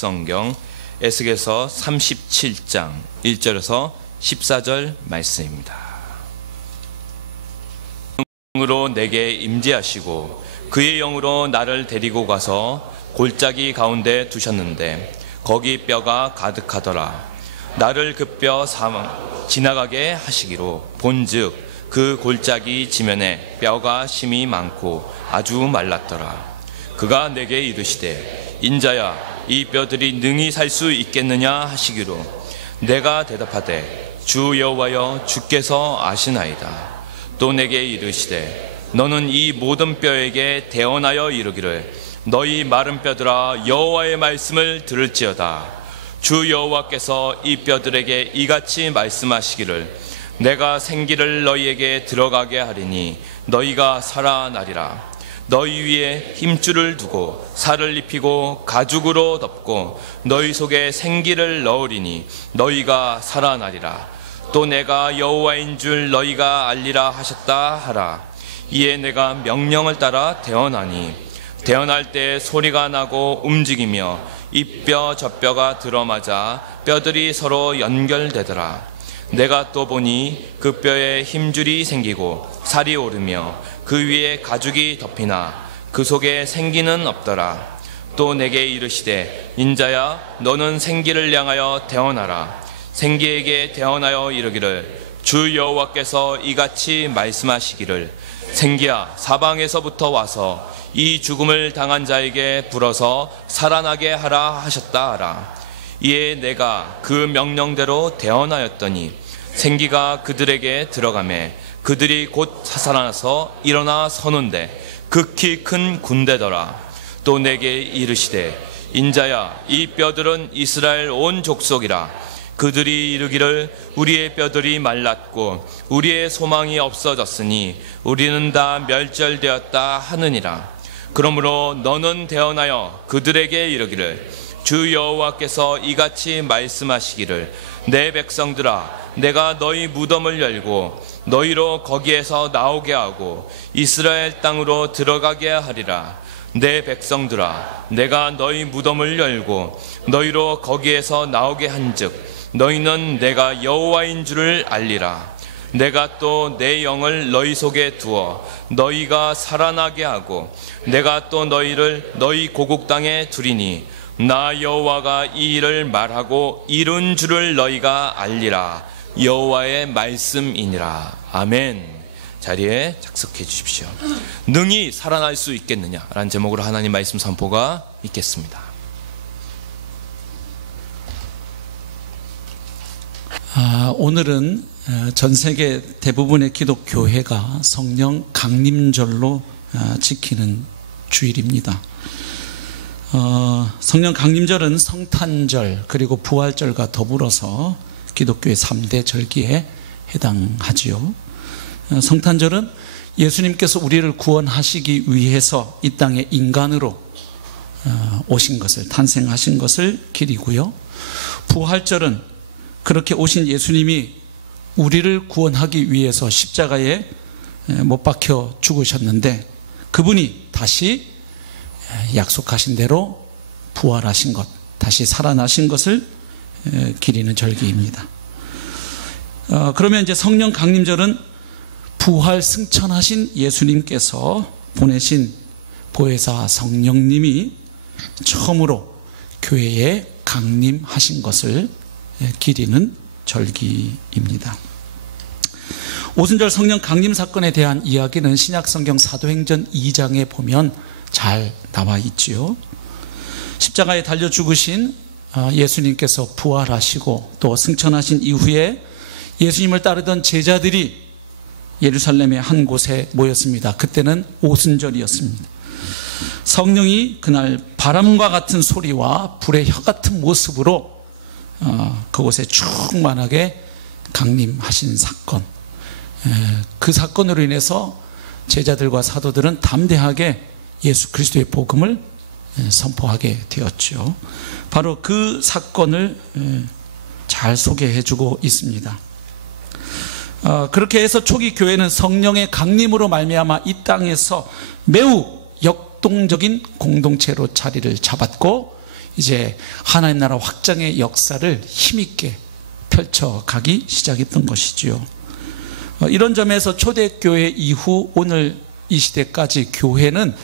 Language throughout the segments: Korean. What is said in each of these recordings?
신약성경 에스겔서 37장 1절에서 14절 말씀입니다. 영으로 내게 임재하시고 그의 영으로 나를 데리고 가서 골짜기 가운데 두셨는데 거기 뼈가 가득하더라. 나를 그 뼈 지나가게 하시기로 본즉 그 골짜기 지면에 뼈가 심이 많고 아주 말랐더라. 그가 내게 이르시되 인자야 이 뼈들이 능히 살 수 있겠느냐 하시기로 내가 대답하되 주 여호와여 주께서 아시나이다. 또 내게 이르시되 너는 이 모든 뼈에게 대언하여 이르기를 너희 마른 뼈들아 여호와의 말씀을 들을지어다. 주 여호와께서 이 뼈들에게 이같이 말씀하시기를 내가 생기를 너희에게 들어가게 하리니 너희가 살아나리라. 너희 위에 힘줄을 두고 살을 입히고 가죽으로 덮고 너희 속에 생기를 넣으리니 너희가 살아나리라. 또 내가 여호와인 줄 너희가 알리라 하셨다 하라. 이에 내가 명령을 따라 대언하니 대언할 때 소리가 나고 움직이며 이 뼈 저 뼈가 들어맞아 뼈들이 서로 연결되더라. 내가 또 보니 그 뼈에 힘줄이 생기고 살이 오르며 그 위에 가죽이 덮이나 그 속에 생기는 없더라. 또 내게 이르시되 인자야 너는 생기를 향하여 대언하라. 생기에게 대언하여 이르기를 주 여호와께서 이같이 말씀하시기를 생기야 사방에서부터 와서 이 죽음을 당한 자에게 불어서 살아나게 하라 하셨다 하라. 이에 내가 그 명령대로 대언하였더니 생기가 그들에게 들어가매 그들이 곧 살아나서 일어나 서는데 극히 큰 군대더라. 또 내게 이르시되 인자야 이 뼈들은 이스라엘 온 족속이라. 그들이 이르기를 우리의 뼈들이 말랐고 우리의 소망이 없어졌으니 우리는 다 멸절되었다 하느니라. 그러므로 너는 대언하여 그들에게 이르기를 주 여호와께서 이같이 말씀하시기를 내 백성들아 내가 너희 무덤을 열고 너희로 거기에서 나오게 하고 이스라엘 땅으로 들어가게 하리라. 내 백성들아 내가 너희 무덤을 열고 너희로 거기에서 나오게 한즉 너희는 내가 여호와인 줄을 알리라. 내가 또 내 영을 너희 속에 두어 너희가 살아나게 하고 내가 또 너희를 너희 고국 땅에 두리니 나 여호와가 이 일을 말하고 이룬 줄을 너희가 알리라. 여호와의 말씀이니라. 아멘. 자리에 착석해 주십시오. 능히 살아날 수 있겠느냐 라는 제목으로 하나님 말씀 선포가 있겠습니다. 오늘은 전 세계 대부분의 기독교회가 성령 강림절로 지키는 주일입니다. 성령 강림절은 성탄절 그리고 부활절과 더불어서 기독교의 3대 절기에 해당하지요. 성탄절은 예수님께서 우리를 구원하시기 위해서 이 땅에 인간으로 오신 것을, 탄생하신 것을 기리고요. 부활절은 그렇게 오신 예수님이 우리를 구원하기 위해서 십자가에 못 박혀 죽으셨는데 그분이 다시 약속하신 대로 부활하신 것, 다시 살아나신 것을 기리는 절기입니다. 그러면 이제 성령 강림절은 부활 승천하신 예수님께서 보내신 보혜사 성령님이 처음으로 교회에 강림하신 것을 기리는 절기입니다. 오순절 성령 강림 사건에 대한 이야기는 신약성경 사도행전 2장에 보면 잘 나와 있지요. 십자가에 달려 죽으신 예수님께서 부활하시고 또 승천하신 이후에 예수님을 따르던 제자들이 예루살렘의 한 곳에 모였습니다. 그때는 오순절이었습니다. 성령이 그날 바람과 같은 소리와 불의 혀 같은 모습으로 그곳에 충만하게 강림하신 사건, 그 사건으로 인해서 제자들과 사도들은 담대하게 예수 그리스도의 복음을 선포하게 되었죠. 바로 그 사건을 잘 소개해주고 있습니다. 그렇게 해서 초기 교회는 성령의 강림으로 말미암아 이 땅에서 매우 역동적인 공동체로 자리를 잡았고 이제 하나님 나라 확장의 역사를 힘있게 펼쳐가기 시작했던 것이지요. 이런 점에서 초대교회 이후 오늘 이 시대까지 교회는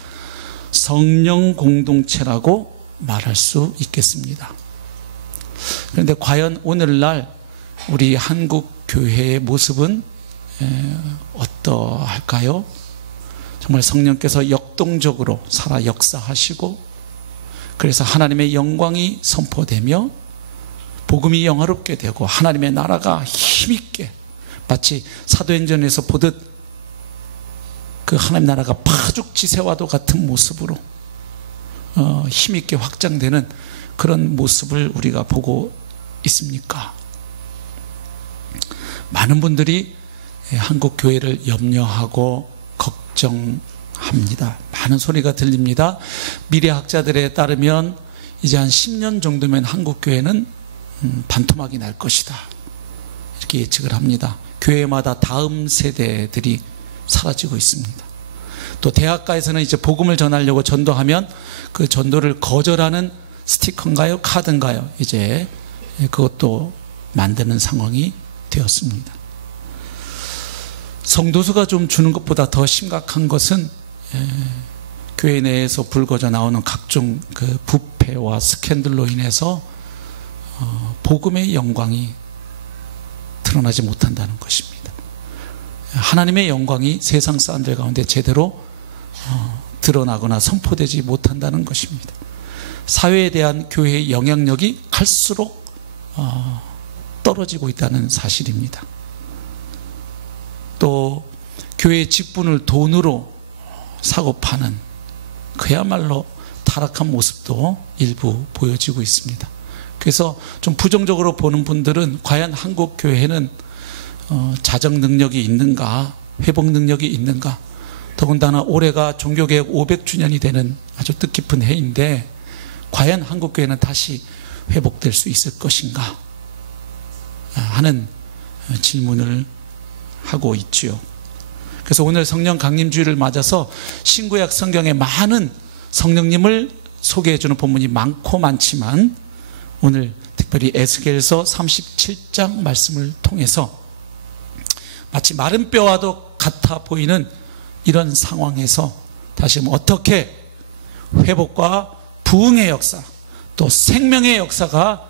성령 공동체라고 말할 수 있겠습니다. 그런데 과연 오늘날 우리 한국 교회의 모습은 어떠할까요? 정말 성령께서 역동적으로 살아 역사하시고, 그래서 하나님의 영광이 선포되며 복음이 영화롭게 되고 하나님의 나라가 힘있게, 마치 사도행전에서 보듯 그 하나님 나라가 파죽지세와도 같은 모습으로 힘있게 확장되는 그런 모습을 우리가 보고 있습니까? 많은 분들이 한국 교회를 염려하고 걱정합니다. 많은 소리가 들립니다. 미래학자들에 따르면 이제 한 10년 정도면 한국 교회는 반토막이 날 것이다, 이렇게 예측을 합니다. 교회마다 다음 세대들이 사라지고 있습니다. 또 대학가에서는 이제 복음을 전하려고 전도하면 그 전도를 거절하는 스티커인가요? 카드인가요? 이제 그것도 만드는 상황이 되었습니다. 성도수가 좀 주는 것보다 더 심각한 것은 교회 내에서 불거져 나오는 각종 그 부패와 스캔들로 인해서 복음의 영광이 드러나지 못한다는 것입니다. 하나님의 영광이 세상 사람들 가운데 제대로 드러나거나 선포되지 못한다는 것입니다. 사회에 대한 교회의 영향력이 갈수록 떨어지고 있다는 사실입니다. 또 교회의 직분을 돈으로 사고 파는 그야말로 타락한 모습도 일부 보여지고 있습니다. 그래서 좀 부정적으로 보는 분들은 과연 한국 교회는 자정 능력이 있는가, 회복 능력이 있는가. 더군다나 올해가 종교개혁 500주년이 되는 아주 뜻깊은 해인데 과연 한국 교회는 다시 회복될 수 있을 것인가 하는 질문을 하고 있지요. 그래서 오늘 성령 강림주일을 맞아서 신구약 성경에 많은 성령님을 소개해 주는 본문이 많고 많지만 오늘 특별히 에스겔서 37장 말씀을 통해서 마치 마른 뼈와도 같아 보이는 이런 상황에서 다시 한번 어떻게 회복과 부흥의 역사, 또 생명의 역사가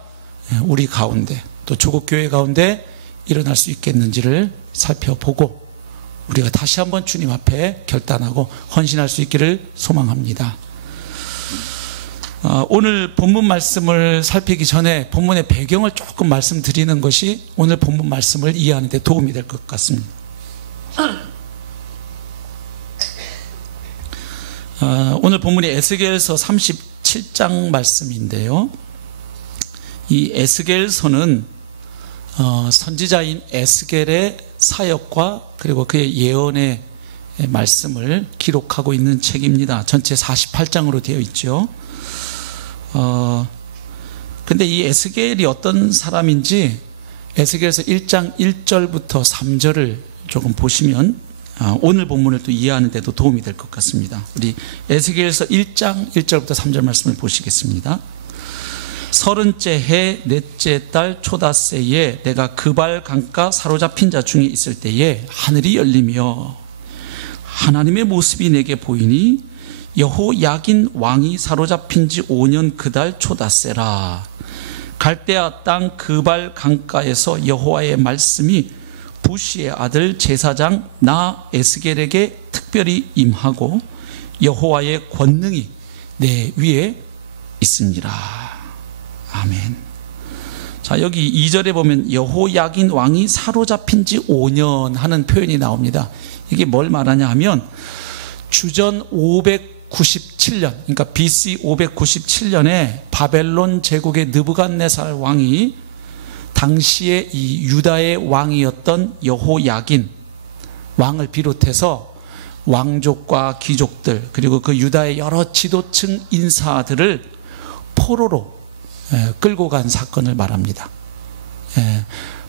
우리 가운데, 또 조국교회 가운데 일어날 수 있겠는지를 살펴보고 우리가 다시 한번 주님 앞에 결단하고 헌신할 수 있기를 소망합니다. 오늘 본문 말씀을 살피기 전에 본문의 배경을 조금 말씀드리는 것이 오늘 본문 말씀을 이해하는 데 도움이 될 것 같습니다. 오늘 본문이 에스겔서 37장 말씀인데요. 이 에스겔서는 선지자인 에스겔의 사역과 그리고 그의 예언의 말씀을 기록하고 있는 책입니다. 전체 48장으로 되어 있죠. 근데 이 에스겔이 어떤 사람인지 에스겔서 1장 1절부터 3절을 조금 보시면 오늘 본문을 또 이해하는 데도 도움이 될 것 같습니다. 우리 에스겔서 1장 1절부터 3절 말씀을 보시겠습니다. 30째 해 넷째 달 초닷새에 내가 그발 강가 사로잡힌 자 중에 있을 때에 하늘이 열리며 하나님의 모습이 내게 보이니 여호야긴 왕이 사로잡힌 지 5년 그달 초닷새라. 갈대아 땅 그발 강가에서 여호와의 말씀이 부시의 아들 제사장 나 에스겔에게 특별히 임하고 여호와의 권능이 내 위에 있으니라. 아멘. 자, 여기 2절에 보면 여호야긴 왕이 사로잡힌 지 5년 하는 표현이 나옵니다. 이게 뭘 말하냐 하면 주전 597년, 그러니까 BC 597년에 바벨론 제국의 느부갓네살 왕이 당시에 이 유다의 왕이었던 여호야긴 왕을 비롯해서 왕족과 귀족들 그리고 그 유다의 여러 지도층 인사들을 포로로 끌고 간 사건을 말합니다.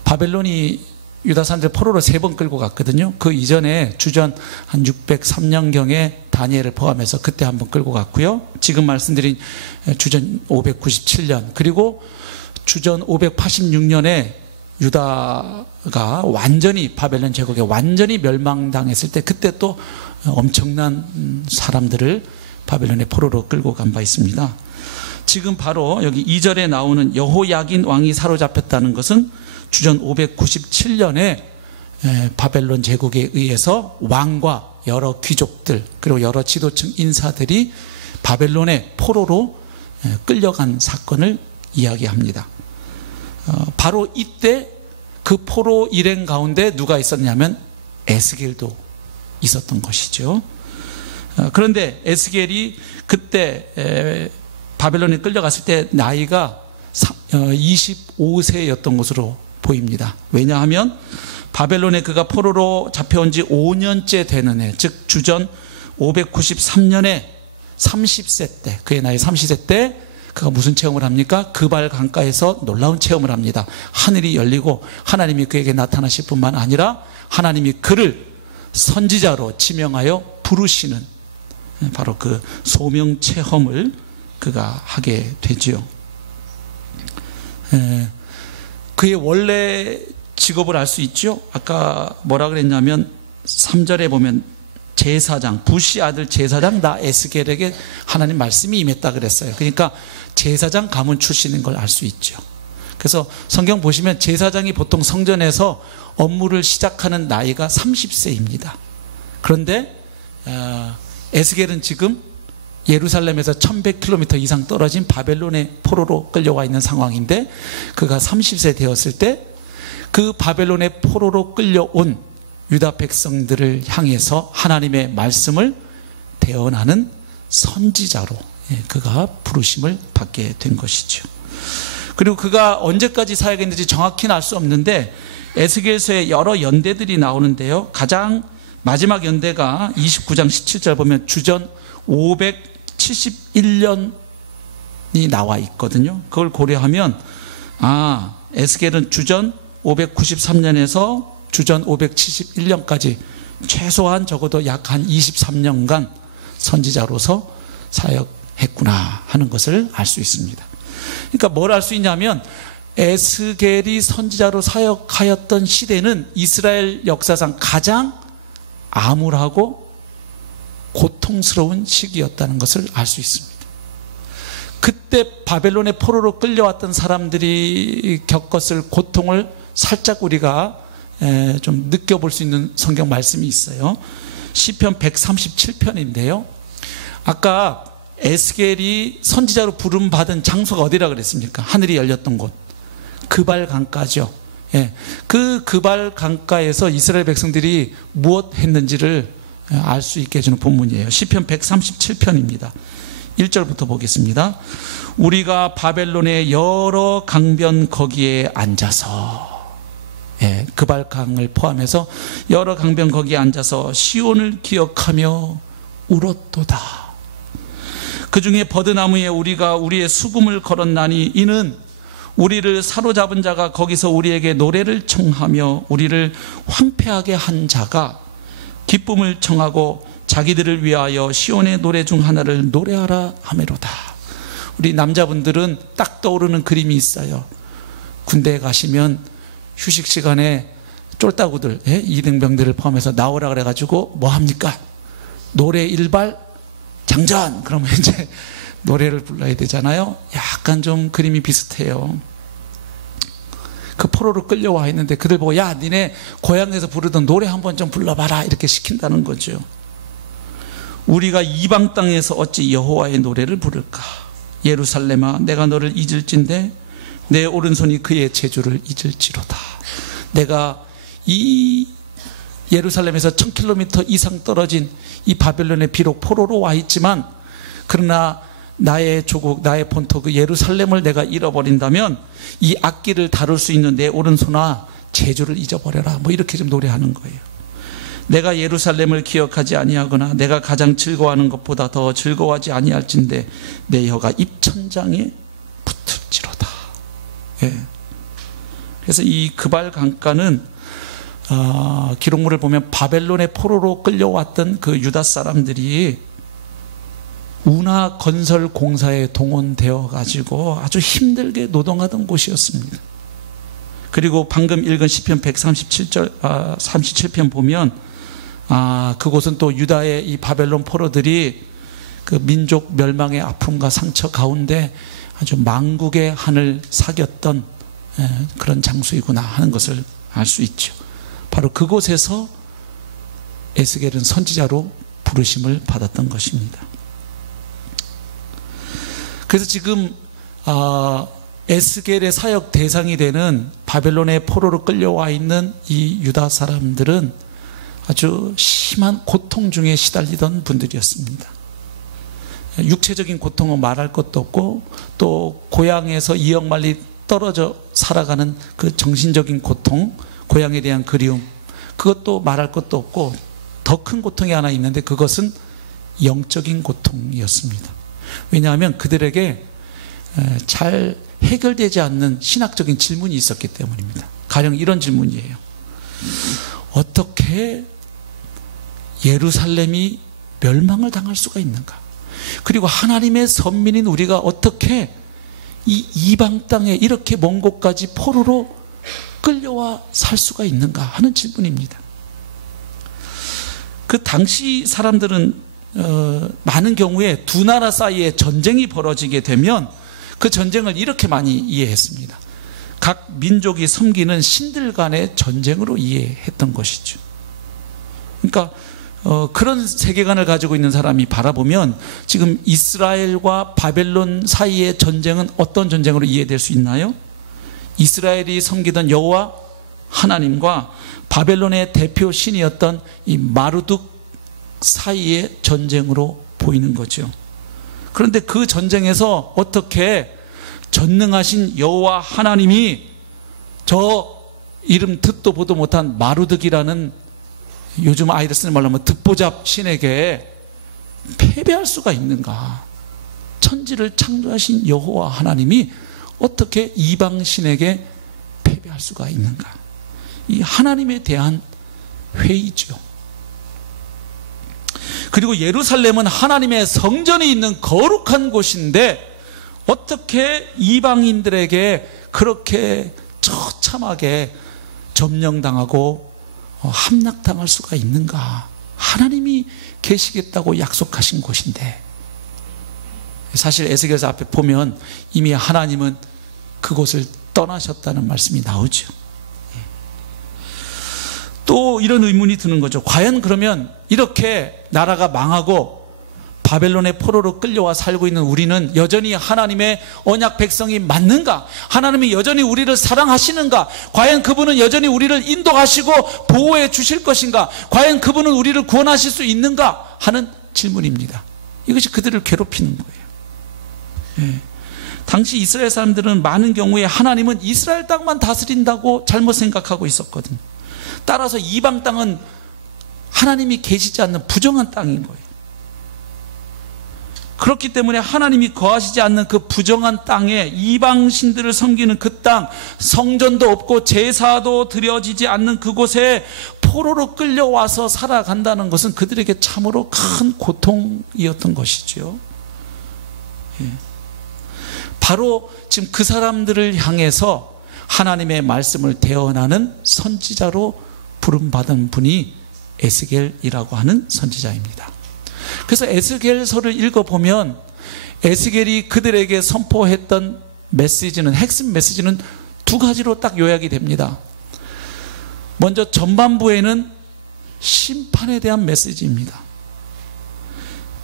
바벨론이 유다 사람들 포로로 3번 끌고 갔거든요. 그 이전에 주전 한 603년경에 다니엘을 포함해서 그때 한번 끌고 갔고요. 지금 말씀드린 주전 597년 그리고 주전 586년에 유다가 완전히 바벨론 제국에 완전히 멸망당했을 때 그때 또 엄청난 사람들을 바벨론의 포로로 끌고 간 바 있습니다. 지금 바로 여기 2절에 나오는 여호야긴 왕이 사로잡혔다는 것은 주전 597년에 바벨론 제국에 의해서 왕과 여러 귀족들 그리고 여러 지도층 인사들이 바벨론의 포로로 끌려간 사건을 이야기합니다. 바로 이때 그 포로 일행 가운데 누가 있었냐면 에스겔도 있었던 것이죠. 그런데 에스겔이 그때 바벨론에 끌려갔을 때 나이가 25세였던 것으로 보입니다. 왜냐하면 바벨론에 그가 포로로 잡혀온 지 5년째 되는 해, 즉 주전 593년에 30세 때, 그의 나이 30세 때 그가 무슨 체험을 합니까? 그발 강가에서 놀라운 체험을 합니다. 하늘이 열리고 하나님이 그에게 나타나실 뿐만 아니라 하나님이 그를 선지자로 지명하여 부르시는 바로 그 소명 체험을 그가 하게 되지요. 그의 원래 직업을 알 수 있죠. 아까 뭐라 그랬냐면 3절에 보면 제사장, 부시 아들 제사장 나 에스겔에게 하나님 말씀이 임했다 그랬어요. 그러니까 제사장 가문 출신인 걸 알 수 있죠. 그래서 성경 보시면 제사장이 보통 성전에서 업무를 시작하는 나이가 30세입니다. 그런데 에스겔은 지금 예루살렘에서 1100km 이상 떨어진 바벨론의 포로로 끌려와 있는 상황인데 그가 30세 되었을 때 그 바벨론의 포로로 끌려온 유다 백성들을 향해서 하나님의 말씀을 대언하는 선지자로 그가 부르심을 받게 된 것이죠. 그리고 그가 언제까지 사역했는지 정확히는 알 수 없는데 에스겔서에 여러 연대들이 나오는데요. 가장 마지막 연대가 29장 17절 보면 주전 571년이 나와 있거든요. 그걸 고려하면 에스겔은 주전 593년에서 주전 571년까지 최소한 적어도 약 한 23년간 선지자로서 사역했구나 하는 것을 알 수 있습니다. 그러니까 뭘 알 수 있냐면 에스겔이 선지자로 사역하였던 시대는 이스라엘 역사상 가장 암울하고 고통스러운 시기였다는 것을 알 수 있습니다. 그때 바벨론의 포로로 끌려왔던 사람들이 겪었을 고통을 살짝 우리가 좀 느껴볼 수 있는 성경 말씀이 있어요. 시편 137편인데요. 아까 에스겔이 선지자로 부름받은 장소가 어디라 그랬습니까? 하늘이 열렸던 곳. 그발 강가죠. 그 그발 강가에서 이스라엘 백성들이 무엇 했는지를 알 수 있게 해주는 본문이에요. 시편 137편입니다. 1절부터 보겠습니다. 우리가 바벨론의 여러 강변 거기에 앉아서 그발강을 포함해서 여러 강변 거기에 앉아서 시온을 기억하며 울었도다. 그 중에 버드나무에 우리가 우리의 수금을 걸었나니 이는 우리를 사로잡은 자가 거기서 우리에게 노래를 청하며 우리를 황폐하게 한 자가 기쁨을 청하고 자기들을 위하여 시온의 노래 중 하나를 노래하라 하매로다. 우리 남자분들은 딱 떠오르는 그림이 있어요. 군대에 가시면 휴식 시간에 쫄따구들, 이등병들을 포함해서 나오라 그래가지고 뭐 합니까? 노래 일발 장전! 그러면 이제 노래를 불러야 되잖아요. 약간 좀 그림이 비슷해요. 그 포로로 끌려와 있는데 그들 보고 야 니네 고향에서 부르던 노래 한번 좀 불러봐라 이렇게 시킨다는 거죠. 우리가 이방 땅에서 어찌 여호와의 노래를 부를까? 예루살렘아 내가 너를 잊을진데 내 오른손이 그의 제주를 잊을지로다. 내가 이 예루살렘에서 1000km 이상 떨어진 이 바벨론에 비록 포로로 와 있지만 그러나 나의 조국 나의 본토 그 예루살렘을 내가 잃어버린다면 이 악기를 다룰 수 있는 내 오른손아 제주를 잊어버려라. 뭐 이렇게 좀 노래하는 거예요. 내가 예루살렘을 기억하지 아니하거나 내가 가장 즐거워하는 것보다 더 즐거워하지 아니할진대 내 혀가 입천장에 붙을지로다. 그래서 이 그발 강가는 기록물을 보면 바벨론의 포로로 끌려왔던 그 유다 사람들이 운하 건설 공사에 동원되어 가지고 아주 힘들게 노동하던 곳이었습니다. 그리고 방금 읽은 시편 37편 보면 그곳은 또 유다의 이 바벨론 포로들이 그 민족 멸망의 아픔과 상처 가운데 아주 망국의 한을 사겼던 그런 장소이구나 하는 것을 알 수 있죠. 바로 그곳에서 에스겔은 선지자로 부르심을 받았던 것입니다. 그래서 지금 에스겔의 사역 대상이 되는 바벨론의 포로로 끌려와 있는 이 유다 사람들은 아주 심한 고통 중에 시달리던 분들이었습니다. 육체적인 고통은 말할 것도 없고 또 고향에서 이역만리 떨어져 살아가는 그 정신적인 고통, 고향에 대한 그리움, 그것도 말할 것도 없고 더 큰 고통이 하나 있는데 그것은 영적인 고통이었습니다. 왜냐하면 그들에게 잘 해결되지 않는 신학적인 질문이 있었기 때문입니다. 가령 이런 질문이에요. 어떻게 예루살렘이 멸망을 당할 수가 있는가? 그리고 하나님의 선민인 우리가 어떻게 이 이방 땅에 이렇게 먼 곳까지 포로로 끌려와 살 수가 있는가 하는 질문입니다. 그 당시 사람들은 많은 경우에 두 나라 사이에 전쟁이 벌어지게 되면 그 전쟁을 이렇게 많이 이해했습니다. 각 민족이 섬기는 신들 간의 전쟁으로 이해했던 것이죠. 그러니까 그런 세계관을 가지고 있는 사람이 바라보면 지금 이스라엘과 바벨론 사이의 전쟁은 어떤 전쟁으로 이해될 수 있나요? 이스라엘이 섬기던 여호와 하나님과 바벨론의 대표 신이었던 이 마르둑 사이의 전쟁으로 보이는 거죠. 그런데 그 전쟁에서 어떻게 전능하신 여호와 하나님이 저 이름 듣도 보도 못한 마르둑이라는, 요즘 아이들 쓰는 말로 하면 듣보잡 신에게 패배할 수가 있는가? 천지를 창조하신 여호와 하나님이 어떻게 이방 신에게 패배할 수가 있는가? 이 하나님에 대한 회의죠. 그리고 예루살렘은 하나님의 성전이 있는 거룩한 곳인데 어떻게 이방인들에게 그렇게 처참하게 점령당하고 함락당할 수가 있는가? 하나님이 계시겠다고 약속하신 곳인데, 사실 에스겔서 앞에 보면 이미 하나님은 그곳을 떠나셨다는 말씀이 나오죠. 또 이런 의문이 드는 거죠. 과연 그러면 이렇게 나라가 망하고 바벨론의 포로로 끌려와 살고 있는 우리는 여전히 하나님의 언약 백성이 맞는가? 하나님이 여전히 우리를 사랑하시는가? 과연 그분은 여전히 우리를 인도하시고 보호해 주실 것인가? 과연 그분은 우리를 구원하실 수 있는가? 하는 질문입니다. 이것이 그들을 괴롭히는 거예요. 당시 이스라엘 사람들은 많은 경우에 하나님은 이스라엘 땅만 다스린다고 잘못 생각하고 있었거든요. 따라서 이방 땅은 하나님이 계시지 않는 부정한 땅인 거예요. 그렇기 때문에 하나님이 거하시지 않는 그 부정한 땅에 이방 신들을 섬기는 그 땅, 성전도 없고 제사도 드려지지 않는 그곳에 포로로 끌려와서 살아간다는 것은 그들에게 참으로 큰 고통이었던 것이죠. 바로 지금 그 사람들을 향해서 하나님의 말씀을 대언하는 선지자로 부름받은 분이 에스겔이라고 하는 선지자입니다. 그래서 에스겔서를 읽어보면 에스겔이 그들에게 선포했던 메시지는, 핵심 메시지는 두 가지로 딱 요약이 됩니다. 먼저 전반부에는 심판에 대한 메시지입니다.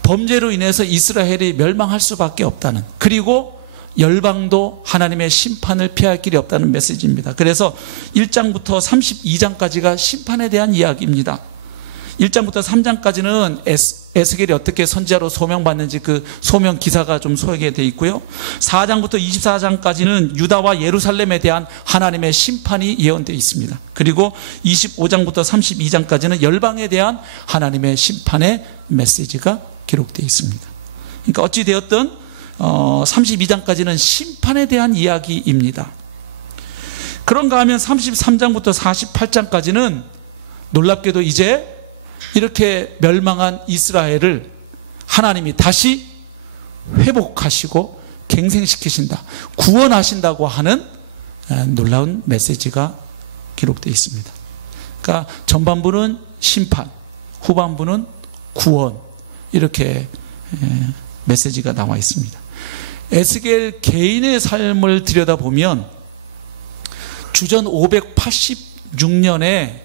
범죄로 인해서 이스라엘이 멸망할 수밖에 없다는, 그리고 열방도 하나님의 심판을 피할 길이 없다는 메시지입니다. 그래서 1장부터 32장까지가 심판에 대한 이야기입니다. 1장부터 3장까지는 에스겔이 어떻게 선지자로 소명받는지 그 소명 기사가 좀 소개되어 있고요. 4장부터 24장까지는 유다와 예루살렘에 대한 하나님의 심판이 예언되어 있습니다. 그리고 25장부터 32장까지는 열방에 대한 하나님의 심판의 메시지가 기록되어 있습니다. 그러니까 어찌되었든 32장까지는 심판에 대한 이야기입니다. 그런가 하면 33장부터 48장까지는 놀랍게도 이제 이렇게 멸망한 이스라엘을 하나님이 다시 회복하시고 갱생시키신다, 구원하신다고 하는 놀라운 메시지가 기록되어 있습니다. 그러니까 전반부는 심판, 후반부는 구원, 이렇게 메시지가 나와 있습니다. 에스겔 개인의 삶을 들여다보면 주전 586년에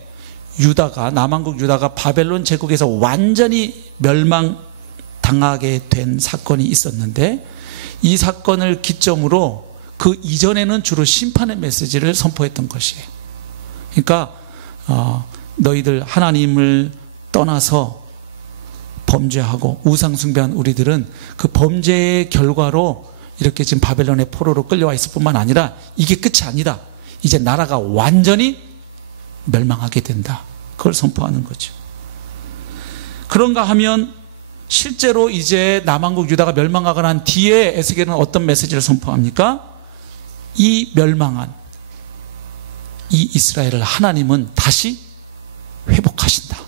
유다가, 남왕국 유다가 바벨론 제국에서 완전히 멸망당하게 된 사건이 있었는데, 이 사건을 기점으로 그 이전에는 주로 심판의 메시지를 선포했던 것이에요. 그러니까 너희들 하나님을 떠나서 범죄하고 우상 숭배한 우리들은 그 범죄의 결과로 이렇게 지금 바벨론의 포로로 끌려와 있을 뿐만 아니라 이게 끝이 아니다, 이제 나라가 완전히 멸망하게 된다, 그걸 선포하는 거죠. 그런가 하면 실제로 이제 남왕국 유다가 멸망하고 난 뒤에 에스겔은 어떤 메시지를 선포합니까? 이 멸망한 이 이스라엘을 하나님은 다시 회복하신다,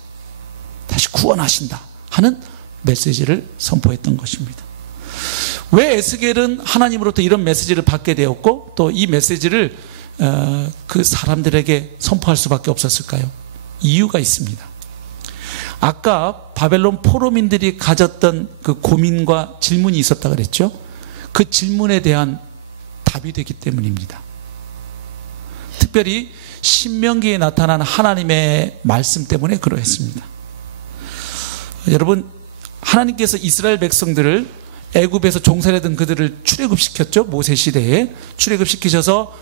다시 구원하신다 하는 메시지를 선포했던 것입니다. 왜 에스겔은 하나님으로부터 이런 메시지를 받게 되었고 또 이 메시지를 그 사람들에게 선포할 수밖에 없었을까요? 이유가 있습니다. 아까 바벨론 포로민들이 가졌던 그 고민과 질문이 있었다 그랬죠. 그 질문에 대한 답이 되기 때문입니다. 특별히 신명기에 나타난 하나님의 말씀 때문에 그러했습니다. 여러분, 하나님께서 이스라엘 백성들을 애굽에서 종살이던 그들을 출애굽시켰죠. 모세 시대에 출애굽시키셔서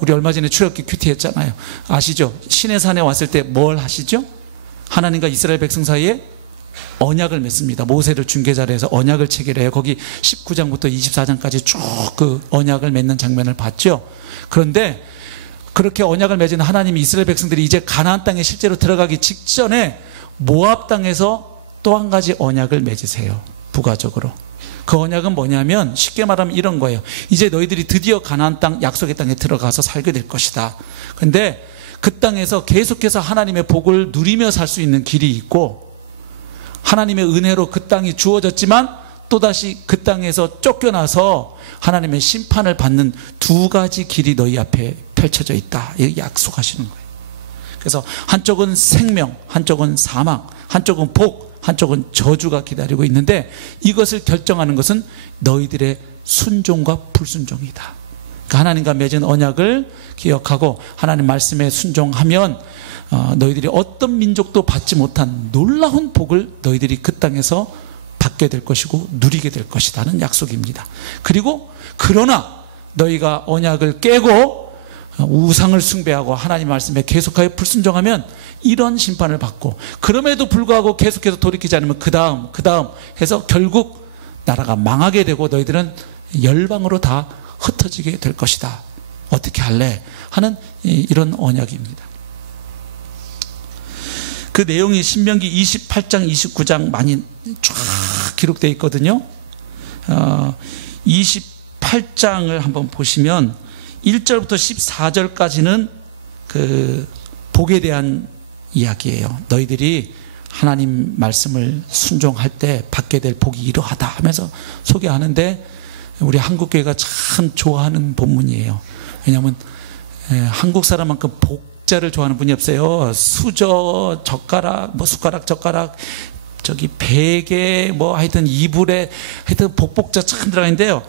우리 얼마 전에 출애굽기 큐티 했잖아요. 아시죠? 시내산에 왔을 때 뭘 하시죠? 하나님과 이스라엘 백성 사이에 언약을 맺습니다. 모세를 중개자로 해서 언약을 체결해요. 거기 19장부터 24장까지 쭉 그 언약을 맺는 장면을 봤죠. 그런데 그렇게 언약을 맺은 하나님이 이스라엘 백성들이 이제 가나안 땅에 실제로 들어가기 직전에 모압 땅에서 또 한 가지 언약을 맺으세요. 부가적으로. 그 언약은 뭐냐면 쉽게 말하면 이런 거예요. 이제 너희들이 드디어 가나안 땅, 약속의 땅에 들어가서 살게 될 것이다. 근데 그 땅에서 계속해서 하나님의 복을 누리며 살 수 있는 길이 있고, 하나님의 은혜로 그 땅이 주어졌지만 또다시 그 땅에서 쫓겨나서 하나님의 심판을 받는 두 가지 길이 너희 앞에 펼쳐져 있다, 이렇게 약속하시는 거예요. 그래서 한쪽은 생명, 한쪽은 사망, 한쪽은 복, 한쪽은 저주가 기다리고 있는데, 이것을 결정하는 것은 너희들의 순종과 불순종이다. 그러니까 하나님과 맺은 언약을 기억하고 하나님 말씀에 순종하면 너희들이 어떤 민족도 받지 못한 놀라운 복을 너희들이 그 땅에서 받게 될 것이고 누리게 될 것이라는 약속입니다. 그리고 그러나 너희가 언약을 깨고 우상을 숭배하고 하나님 말씀에 계속하여 불순종하면 이런 심판을 받고, 그럼에도 불구하고 계속해서 돌이키지 않으면 그 다음 해서 결국 나라가 망하게 되고 너희들은 열방으로 다 흩어지게 될 것이다. 어떻게 할래? 하는 이런 언약입니다. 그 내용이 신명기 28장 29장 많이 쫙 기록되어 있거든요. 28장을 한번 보시면 1절부터 14절까지는 그 복에 대한 이야기예요. 너희들이 하나님 말씀을 순종할 때 받게 될 복이 이러하다 하면서 소개하는데, 우리 한국교회가 참 좋아하는 본문이에요. 왜냐하면 한국 사람만큼 복자를 좋아하는 분이 없어요. 수저, 젓가락, 뭐 숟가락, 젓가락, 저기 베개, 뭐 하여튼 이불에 하여튼 복자 참 들어가 있는데요.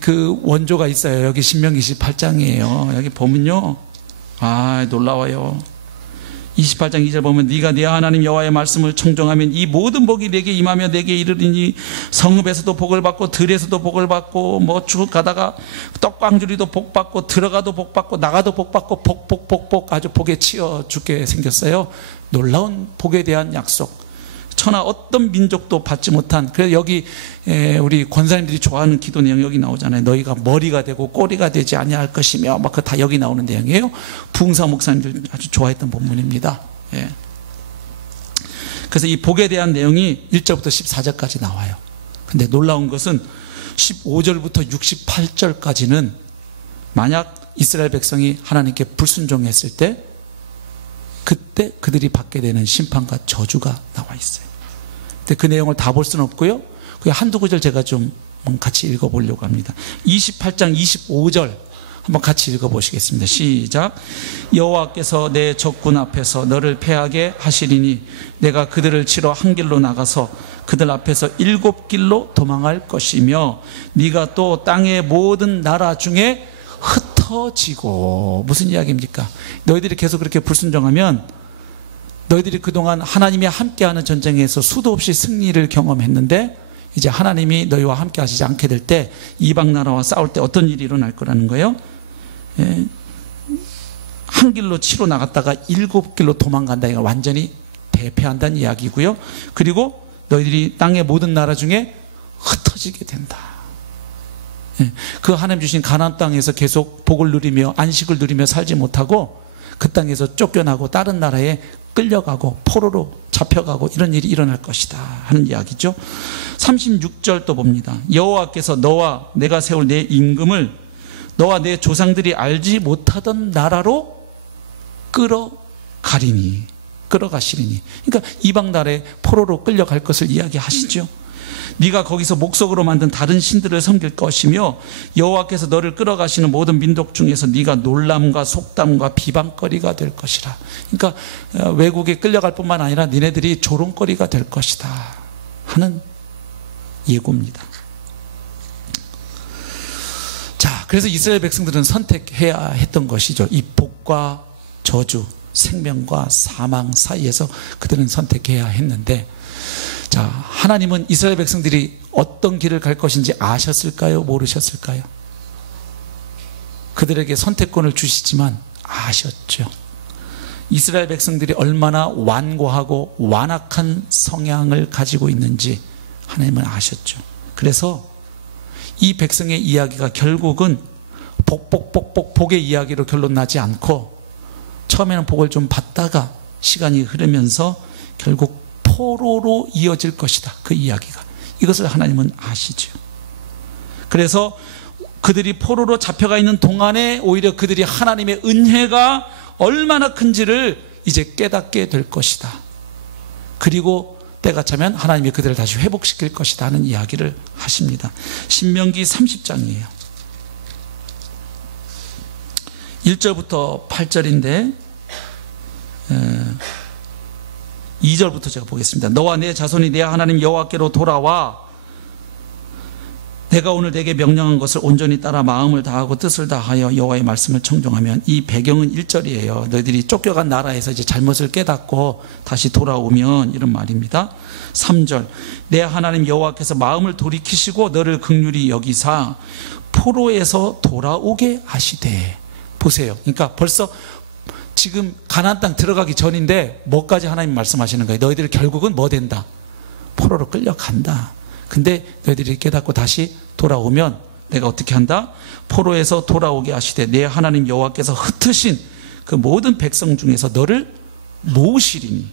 그 원조가 있어요. 여기 신명기 28장이에요. 여기 보면요, 놀라워요. 28장 2절 보면 네가 네 하나님 여호와의 말씀을 청종하면 이 모든 복이 내게 임하며 내게 이르리니 성읍에서도 복을 받고 들에서도 복을 받고 뭐 쭉 가다가 떡광주리도 복 받고 들어가도 복 받고 나가도 복 받고 복 아주 복에 치여 죽게 생겼어요. 놀라운 복에 대한 약속. 천하 어떤 민족도 받지 못한, 그래서 여기 우리 권사님들이 좋아하는 기도 내용 여기 나오잖아요. 너희가 머리가 되고 꼬리가 되지 아니할 것이며 막 그 다 여기 나오는 내용이에요. 부흥사 목사님들 아주 좋아했던 본문입니다. 예. 그래서 이 복에 대한 내용이 1절부터 14절까지 나와요. 근데 놀라운 것은 15절부터 68절까지는 만약 이스라엘 백성이 하나님께 불순종했을 때 그때 그들이 받게 되는 심판과 저주가 나와 있어요. 근데 그 내용을 다 볼 수는 없고요. 그 한두 구절 제가 좀 같이 읽어보려고 합니다. 28장 25절 한번 같이 읽어보시겠습니다. 시작. 여호와께서 내 적군 앞에서 너를 패하게 하시리니 내가 그들을 치러 한 길로 나가서 그들 앞에서 7길로 도망할 것이며 네가 또 땅의 모든 나라 중에 흩어지고. 무슨 이야기입니까? 너희들이 계속 그렇게 불순종하면 너희들이 그동안 하나님이 함께하는 전쟁에서 수도 없이 승리를 경험했는데 이제 하나님이 너희와 함께 하시지 않게 될 때 이방 나라와 싸울 때 어떤 일이 일어날 거라는 거예요? 한 길로 치러 나갔다가 7길로 도망간다. 이거 완전히 대패한다는 이야기고요. 그리고 너희들이 땅의 모든 나라 중에 흩어지게 된다. 그 하나님 주신 가나안 땅에서 계속 복을 누리며 안식을 누리며 살지 못하고 그 땅에서 쫓겨나고 다른 나라에 끌려가고 포로로 잡혀가고 이런 일이 일어날 것이다 하는 이야기죠. 36절 또 봅니다. 여호와께서 너와 내가 세울 내 임금을 너와 내 조상들이 알지 못하던 나라로 끌어가시리니. 그러니까 이방 나라에 포로로 끌려갈 것을 이야기하시죠. 네가 거기서 목석으로 만든 다른 신들을 섬길 것이며 여호와께서 너를 끌어가시는 모든 민족 중에서 네가 놀람과 속담과 비방거리가 될 것이라. 그러니까 외국에 끌려갈 뿐만 아니라 니네들이 조롱거리가 될 것이다 하는 예고입니다. 자, 그래서 이스라엘 백성들은 선택해야 했던 것이죠. 이 복과 저주, 생명과 사망 사이에서 그들은 선택해야 했는데, 자, 하나님은 이스라엘 백성들이 어떤 길을 갈 것인지 아셨을까요? 모르셨을까요? 그들에게 선택권을 주시지만 아셨죠. 이스라엘 백성들이 얼마나 완고하고 완악한 성향을 가지고 있는지 하나님은 아셨죠. 그래서 이 백성의 이야기가 결국은 복의 이야기로 결론 나지 않고 처음에는 복을 좀 받다가 시간이 흐르면서 결국 포로로 이어질 것이다. 그 이야기가. 이것을 하나님은 아시죠. 그래서 그들이 포로로 잡혀가 있는 동안에 오히려 그들이 하나님의 은혜가 얼마나 큰지를 이제 깨닫게 될 것이다. 그리고 때가 차면 하나님이 그들을 다시 회복시킬 것이다 하는 이야기를 하십니다. 신명기 30장이에요. 1절부터 8절인데 2절부터 제가 보겠습니다. 너와 내 자손이 내 하나님 여호와께로 돌아와 내가 오늘 내게 명령한 것을 온전히 따라 마음을 다하고 뜻을 다하여 여호와의 말씀을 청종하면. 이 배경은 1절이에요. 너희들이 쫓겨간 나라에서 이제 잘못을 깨닫고 다시 돌아오면 이런 말입니다. 3절 내 하나님 여호와께서 마음을 돌이키시고 너를 긍휼히 여기사 포로에서 돌아오게 하시되. 보세요. 그러니까 벌써 지금 가나안 땅 들어가기 전인데 뭐까지 하나님 말씀하시는 거예요? 너희들 결국은 뭐 된다? 포로로 끌려간다. 근데 너희들이 깨닫고 다시 돌아오면 내가 어떻게 한다? 포로에서 돌아오게 하시되 내 하나님 여호와께서 흩으신 그 모든 백성 중에서 너를 모으시리니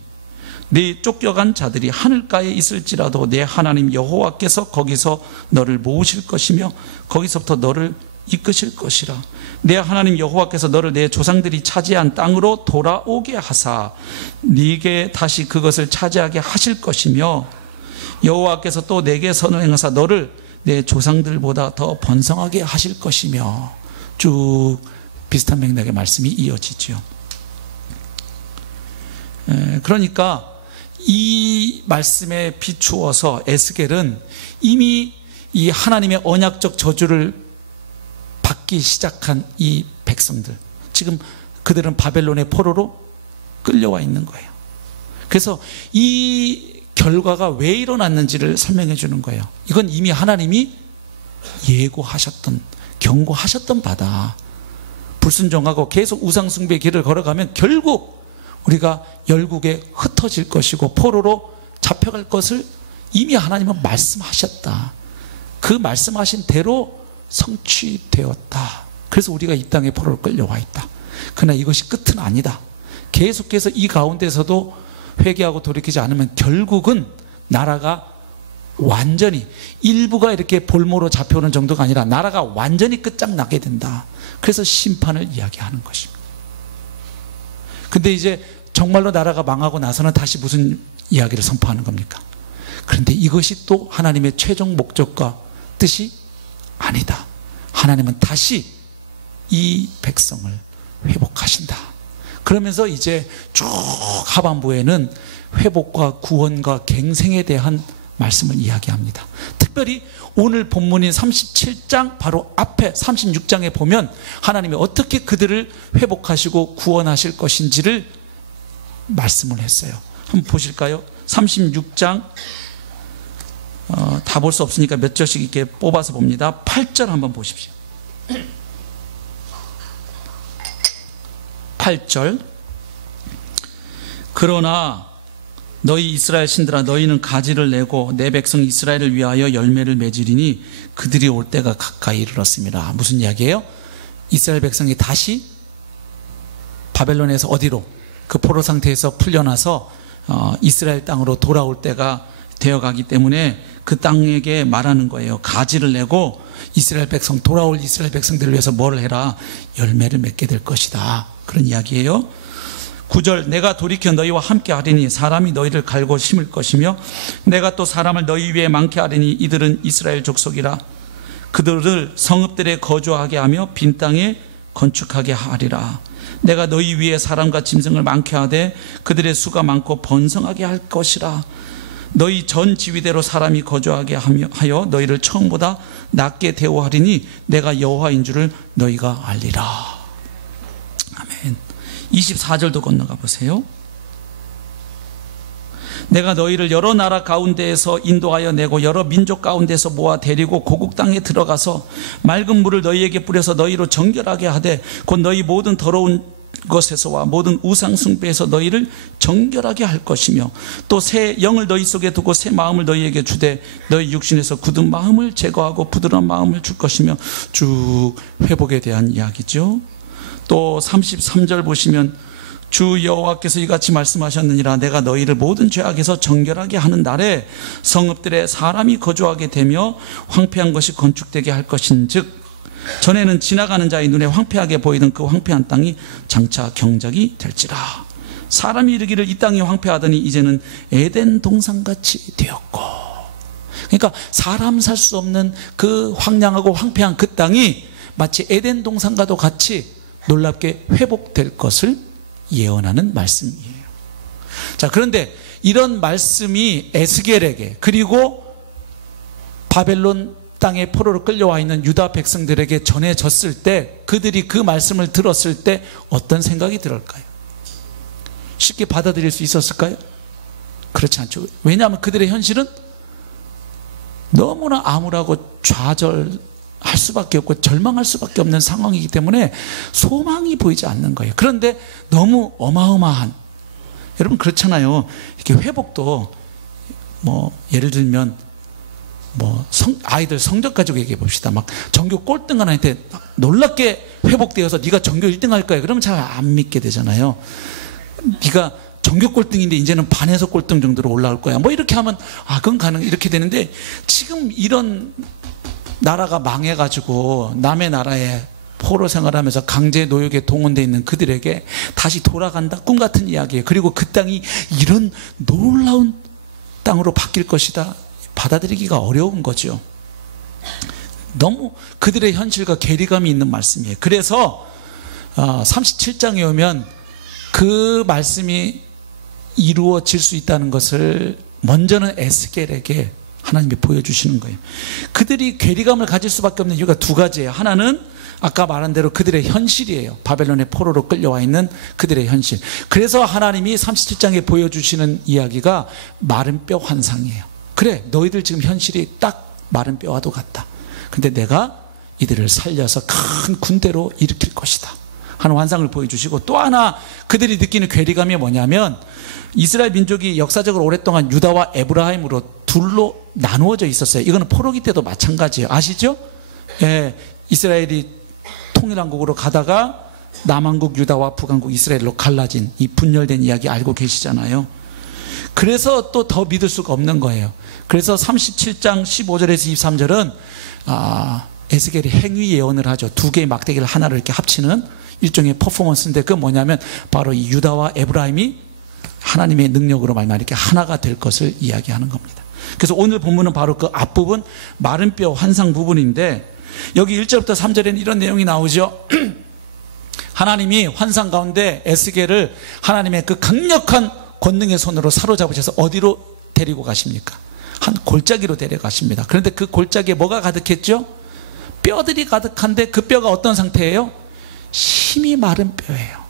네 쫓겨간 자들이 하늘가에 있을지라도 내 하나님 여호와께서 거기서 너를 모으실 것이며 거기서부터 너를 이끄실 것이라. 내 하나님 여호와께서 너를 내 조상들이 차지한 땅으로 돌아오게 하사 네게 다시 그것을 차지하게 하실 것이며 여호와께서 또 내게 선을 행하사 너를 내 조상들보다 더 번성하게 하실 것이며. 쭉 비슷한 맥락의 말씀이 이어지죠. 그러니까 이 말씀에 비추어서 에스겔은 이미 이 하나님의 언약적 저주를 받기 시작한 이 백성들, 지금 그들은 바벨론의 포로로 끌려와 있는 거예요. 그래서 이 결과가 왜 일어났는지를 설명해 주는 거예요. 이건 이미 하나님이 예고하셨던, 경고하셨던 바다. 불순종하고 계속 우상숭배의 길을 걸어가면 결국 우리가 열국에 흩어질 것이고 포로로 잡혀갈 것을 이미 하나님은 말씀하셨다. 그 말씀하신 대로 성취되었다. 그래서 우리가 이 땅에 포로로 끌려와 있다. 그러나 이것이 끝은 아니다. 계속해서 이 가운데서도 회개하고 돌이키지 않으면 결국은 나라가 완전히, 일부가 이렇게 볼모로 잡혀오는 정도가 아니라 나라가 완전히 끝장나게 된다. 그래서 심판을 이야기하는 것입니다. 근데 이제 정말로 나라가 망하고 나서는 다시 무슨 이야기를 선포하는 겁니까? 그런데 이것이 또 하나님의 최종 목적과 뜻이 아니다. 하나님은 다시 이 백성을 회복하신다. 그러면서 이제 쭉 하반부에는 회복과 구원과 갱생에 대한 말씀을 이야기합니다. 특별히 오늘 본문인 37장 바로 앞에 36장에 보면 하나님이 어떻게 그들을 회복하시고 구원하실 것인지를 말씀을 했어요. 한번 보실까요? 36장 다 볼 수 없으니까 몇 절씩 이렇게 뽑아서 봅니다. 8절 한번 보십시오. 8절. 그러나 너희 이스라엘 신들아 너희는 가지를 내고 내 백성 이스라엘을 위하여 열매를 맺으리니 그들이 올 때가 가까이 이르렀습니다. 무슨 이야기예요? 이스라엘 백성이 다시 바벨론에서 어디로? 그 포로 상태에서 풀려나서 이스라엘 땅으로 돌아올 때가 되어가기 때문에 그 땅에게 말하는 거예요. 가지를 내고 이스라엘 백성, 돌아올 이스라엘 백성들을 위해서 뭘 해라? 열매를 맺게 될 것이다. 그런 이야기예요. 9절. 내가 돌이켜 너희와 함께 하리니 사람이 너희를 갈고 심을 것이며 내가 또 사람을 너희 위에 많게 하리니 이들은 이스라엘 족속이라. 그들을 성읍들에 거주하게 하며 빈 땅에 건축하게 하리라. 내가 너희 위에 사람과 짐승을 많게 하되 그들의 수가 많고 번성하게 할 것이라. 너희 전 지위대로 사람이 거주하게 하여 너희를 처음보다 낮게 대우하리니 내가 여호와인 줄을 너희가 알리라. 아멘. 24절도 건너가 보세요. 내가 너희를 여러 나라 가운데에서 인도하여 내고 여러 민족 가운데서 모아 데리고 고국 땅에 들어가서 맑은 물을 너희에게 뿌려서 너희로 정결하게 하되 곧 너희 모든 더러운 것에서와 모든 우상 숭배에서 너희를 정결하게 할 것이며 또 새 영을 너희 속에 두고 새 마음을 너희에게 주되 너희 육신에서 굳은 마음을 제거하고 부드러운 마음을 줄 것이며 쭉 회복에 대한 이야기죠. 또 33절 보시면 주 여호와께서 이같이 말씀하셨느니라. 내가 너희를 모든 죄악에서 정결하게 하는 날에 성읍들에 사람이 거주하게 되며 황폐한 것이 건축되게 할 것인즉 전에는 지나가는 자의 눈에 황폐하게 보이던 그 황폐한 땅이 장차 경작이 될지라. 사람이 이르기를 이 땅이 황폐하더니 이제는 에덴 동산같이 되었고. 그러니까 사람 살 수 없는 그 황량하고 황폐한 그 땅이 마치 에덴 동산과도 같이 놀랍게 회복될 것을 예언하는 말씀이에요. 자, 그런데 이런 말씀이 에스겔에게 그리고 바벨론 땅에 포로로 끌려와 있는 유다 백성들에게 전해졌을 때 그들이 그 말씀을 들었을 때 어떤 생각이 들을까요? 쉽게 받아들일 수 있었을까요? 그렇지 않죠. 왜냐하면 그들의 현실은 너무나 암울하고 좌절할 수밖에 없고 절망할 수밖에 없는 상황이기 때문에 소망이 보이지 않는 거예요. 그런데 너무 어마어마한, 여러분 그렇잖아요. 이렇게 회복도 예를 들면 아이들 성적 가지고 얘기해 봅시다. 막 전교 꼴등한 아이한테 놀랍게 회복되어서 네가 전교 1등 할 거야. 그러면 잘 안 믿게 되잖아요. 네가 전교 꼴등인데 이제는 반에서 꼴등 정도로 올라올 거야. 이렇게 하면 그건 가능, 이렇게 되는데 지금 이런 나라가 망해가지고 남의 나라에 포로 생활하면서 강제 노역에 동원되어 있는 그들에게 다시 돌아간다, 꿈 같은 이야기예요. 그리고 그 땅이 이런 놀라운 땅으로 바뀔 것이다, 받아들이기가 어려운 거죠. 너무 그들의 현실과 괴리감이 있는 말씀이에요. 그래서 37장에 오면 그 말씀이 이루어질 수 있다는 것을 먼저는 에스겔에게 하나님이 보여주시는 거예요. 그들이 괴리감을 가질 수밖에 없는 이유가 두 가지예요. 하나는 아까 말한 대로 그들의 현실이에요. 바벨론의 포로로 끌려와 있는 그들의 현실. 그래서 하나님이 37장에 보여주시는 이야기가 마른 뼈 환상이에요. 그래, 너희들 지금 현실이 딱 마른 뼈와도 같다. 근데 내가 이들을 살려서 큰 군대로 일으킬 것이다 하는 환상을 보여주시고, 또 하나 그들이 느끼는 괴리감이 뭐냐면 이스라엘 민족이 역사적으로 오랫동안 유다와 에브라임으로 둘로 나누어져 있었어요. 이거는 포로기 때도 마찬가지예요. 아시죠? 예, 이스라엘이 통일왕국으로 가다가 남왕국 유다와 북왕국 이스라엘로 갈라진 이 분열된 이야기 알고 계시잖아요. 그래서 또 더 믿을 수가 없는 거예요. 그래서 37장 15절에서 23절은 에스겔이 행위 예언을 하죠. 두 개의 막대기를 하나로 이렇게 합치는 일종의 퍼포먼스인데, 그건 뭐냐면 바로 이 유다와 에브라임이 하나님의 능력으로 말미암아 이렇게 하나가 될 것을 이야기하는 겁니다. 그래서 오늘 본문은 바로 그 앞부분 마른 뼈 환상 부분인데, 여기 1절부터 3절에는 이런 내용이 나오죠. 하나님이 환상 가운데 에스겔을 하나님의 그 강력한 권능의 손으로 사로잡으셔서 어디로 데리고 가십니까? 한 골짜기로 데려가십니다. 그런데 그 골짜기에 뭐가 가득했죠? 뼈들이 가득한데 그 뼈가 어떤 상태예요? 심이 마른 뼈예요.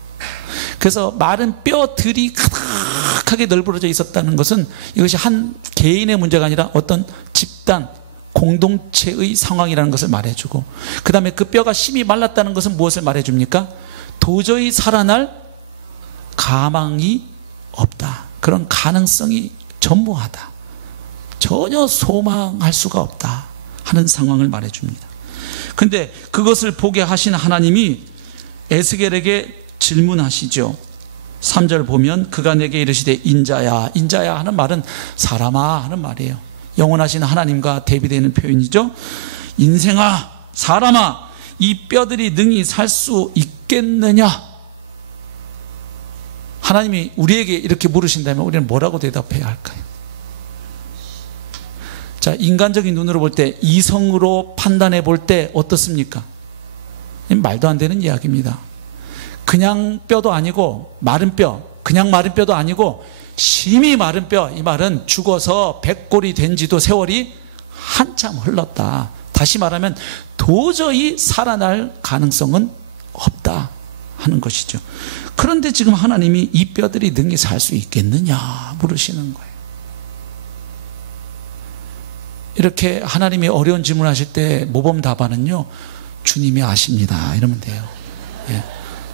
그래서 마른 뼈들이 가득하게 널브러져 있었다는 것은 이것이 한 개인의 문제가 아니라 어떤 집단, 공동체의 상황이라는 것을 말해주고, 그 다음에 그 뼈가 심이 말랐다는 것은 무엇을 말해줍니까? 도저히 살아날 가망이 없다. 그런 가능성이 전무하다. 전혀 소망할 수가 없다 하는 상황을 말해줍니다. 그런데 그것을 보게 하신 하나님이 에스겔에게 질문하시죠. 3절 보면 그가 내게 이르시되 인자야, 인자야 하는 말은 사람아 하는 말이에요. 영원하신 하나님과 대비되는 표현이죠. 인생아, 사람아, 이 뼈들이 능히 살 수 있겠느냐? 하나님이 우리에게 이렇게 물으신다면 우리는 뭐라고 대답해야 할까요? 자, 인간적인 눈으로 볼 때, 이성으로 판단해 볼 때 어떻습니까? 말도 안 되는 이야기입니다. 그냥 뼈도 아니고 마른 뼈, 그냥 마른 뼈도 아니고 심히 마른 뼈, 이 말은 죽어서 백골이 된 지도 세월이 한참 흘렀다. 다시 말하면 도저히 살아날 가능성은 없다 하는 것이죠. 그런데 지금 하나님이 이 뼈들이 능히 살 수 있겠느냐 물으시는 거예요. 이렇게 하나님이 어려운 질문을 하실 때 모범 답안은요, 주님이 아십니다 이러면 돼요. 예.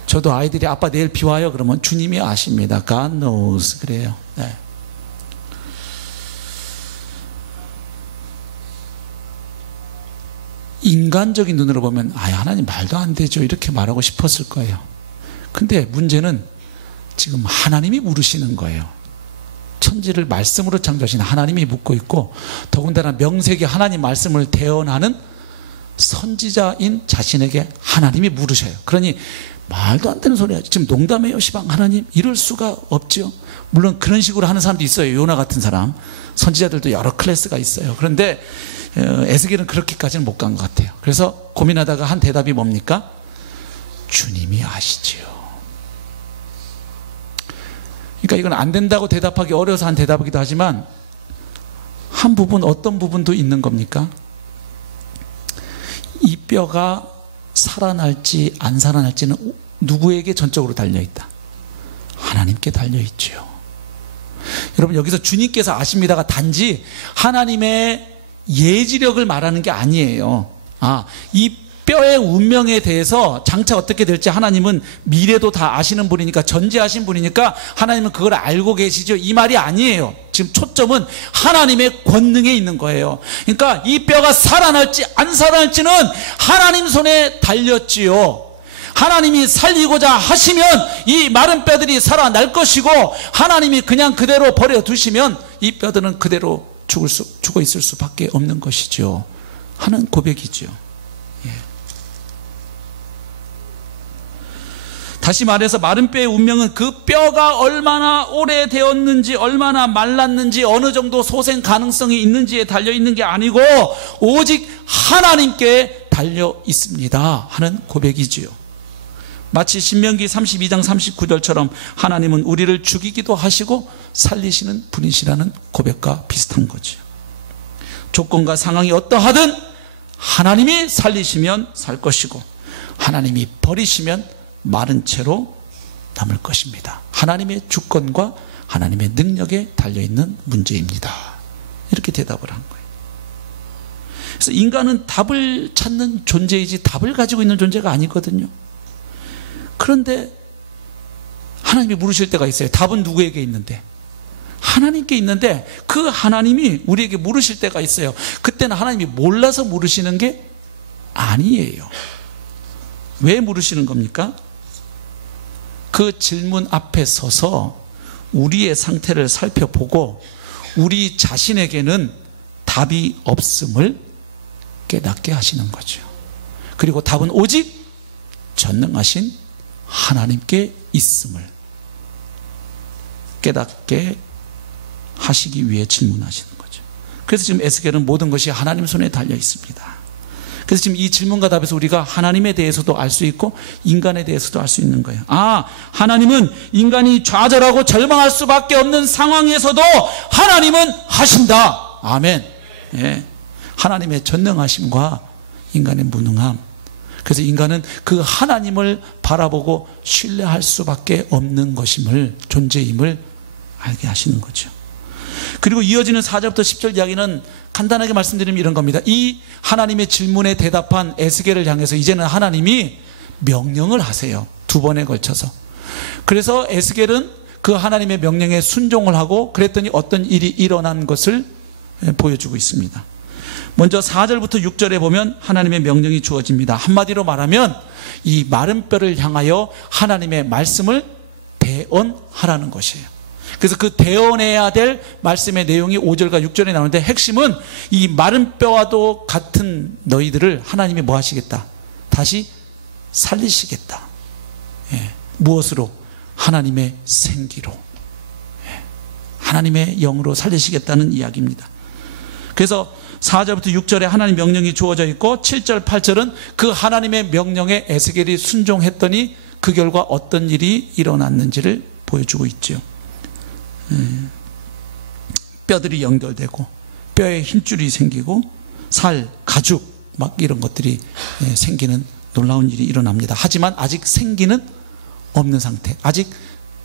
저도 아이들이 아빠 내일 비 와요 그러면 주님이 아십니다. God knows 그래요. 네. 인간적인 눈으로 보면 하나님 말도 안 되죠 이렇게 말하고 싶었을 거예요. 근데 문제는 지금 하나님이 물으시는 거예요. 천지를 말씀으로 창조하신 하나님이 묻고 있고, 더군다나 명색이 하나님 말씀을 대언하는 선지자인 자신에게 하나님이 물으셔요. 그러니 말도 안 되는 소리 하지. 지금 농담해요 시방 하나님? 이럴 수가 없죠. 물론 그런 식으로 하는 사람도 있어요. 요나 같은 사람. 선지자들도 여러 클래스가 있어요. 그런데 에스겔은 그렇게까지는 못 간 것 같아요. 그래서 고민하다가 한 대답이 뭡니까? 주님이 아시지요. 그러니까 이건 안 된다고 대답하기 어려워서 한 대답이기도 하지만, 한 부분, 어떤 부분도 있는 겁니까? 이 뼈가 살아날지 안 살아날지는 누구에게 전적으로 달려있다? 하나님께 달려있죠. 여러분, 여기서 주님께서 아십니다가 단지 하나님의 예지력을 말하는 게 아니에요. 이 뼈의 운명에 대해서 장차 어떻게 될지 하나님은 미래도 다 아시는 분이니까, 전지하신 분이니까 하나님은 그걸 알고 계시죠, 이 말이 아니에요. 지금 초점은 하나님의 권능에 있는 거예요. 그러니까 이 뼈가 살아날지 안 살아날지는 하나님 손에 달렸지요. 하나님이 살리고자 하시면 이 마른 뼈들이 살아날 것이고, 하나님이 그냥 그대로 버려두시면 이 뼈들은 그대로 죽어 있을 수밖에 없는 것이죠 하는 고백이죠. 다시 말해서 마른 뼈의 운명은 그 뼈가 얼마나 오래되었는지, 얼마나 말랐는지, 어느 정도 소생 가능성이 있는지에 달려있는 게 아니고 오직 하나님께 달려 있습니다 하는 고백이지요. 마치 신명기 32장 39절처럼 하나님은 우리를 죽이기도 하시고 살리시는 분이시라는 고백과 비슷한 거죠. 조건과 상황이 어떠하든 하나님이 살리시면 살 것이고, 하나님이 버리시면 마른 채로 남을 것입니다. 하나님의 주권과 하나님의 능력에 달려있는 문제입니다. 이렇게 대답을 한 거예요. 그래서 인간은 답을 찾는 존재이지 답을 가지고 있는 존재가 아니거든요. 그런데 하나님이 물으실 때가 있어요. 답은 누구에게 있는데? 하나님께 있는데, 그 하나님이 우리에게 물으실 때가 있어요. 그때는 하나님이 몰라서 물으시는 게 아니에요. 왜 물으시는 겁니까? 그 질문 앞에 서서 우리의 상태를 살펴보고 우리 자신에게는 답이 없음을 깨닫게 하시는 거죠. 그리고 답은 오직 전능하신 하나님께 있음을 깨닫게 하시기 위해 질문하시는 거죠. 그래서 지금 에스겔은 모든 것이 하나님 손에 달려 있습니다. 그래서 지금 이 질문과 답에서 우리가 하나님에 대해서도 알 수 있고 인간에 대해서도 알 수 있는 거예요. 하나님은 인간이 좌절하고 절망할 수밖에 없는 상황에서도 하나님은 하신다. 아멘. 예. 하나님의 전능하심과 인간의 무능함. 그래서 인간은 그 하나님을 바라보고 신뢰할 수밖에 없는 것임을, 존재임을 알게 하시는 거죠. 그리고 이어지는 4절부터 10절 이야기는 간단하게 말씀드리면 이런 겁니다. 이 하나님의 질문에 대답한 에스겔을 향해서 이제는 하나님이 명령을 하세요. 2번에 걸쳐서. 그래서 에스겔은 그 하나님의 명령에 순종을 하고 그랬더니 어떤 일이 일어난 것을 보여주고 있습니다. 먼저 4절부터 6절에 보면 하나님의 명령이 주어집니다. 한마디로 말하면 이 마른 뼈를 향하여 하나님의 말씀을 대언하라는 것이에요. 그래서 그 대언해야 될 말씀의 내용이 5절과 6절에 나오는데 핵심은 이 마른 뼈와도 같은 너희들을 하나님이 뭐 하시겠다? 다시 살리시겠다. 예. 무엇으로? 하나님의 생기로. 예. 하나님의 영으로 살리시겠다는 이야기입니다. 그래서 4절부터 6절에 하나님 명령이 주어져 있고 7절, 8절은 그 하나님의 명령에 에스겔이 순종했더니 그 결과 어떤 일이 일어났는지를 보여주고 있죠. 뼈들이 연결되고 뼈에 힘줄이 생기고 살, 가죽 막 이런 것들이 생기는 놀라운 일이 일어납니다. 하지만 아직 생기는 없는 상태, 아직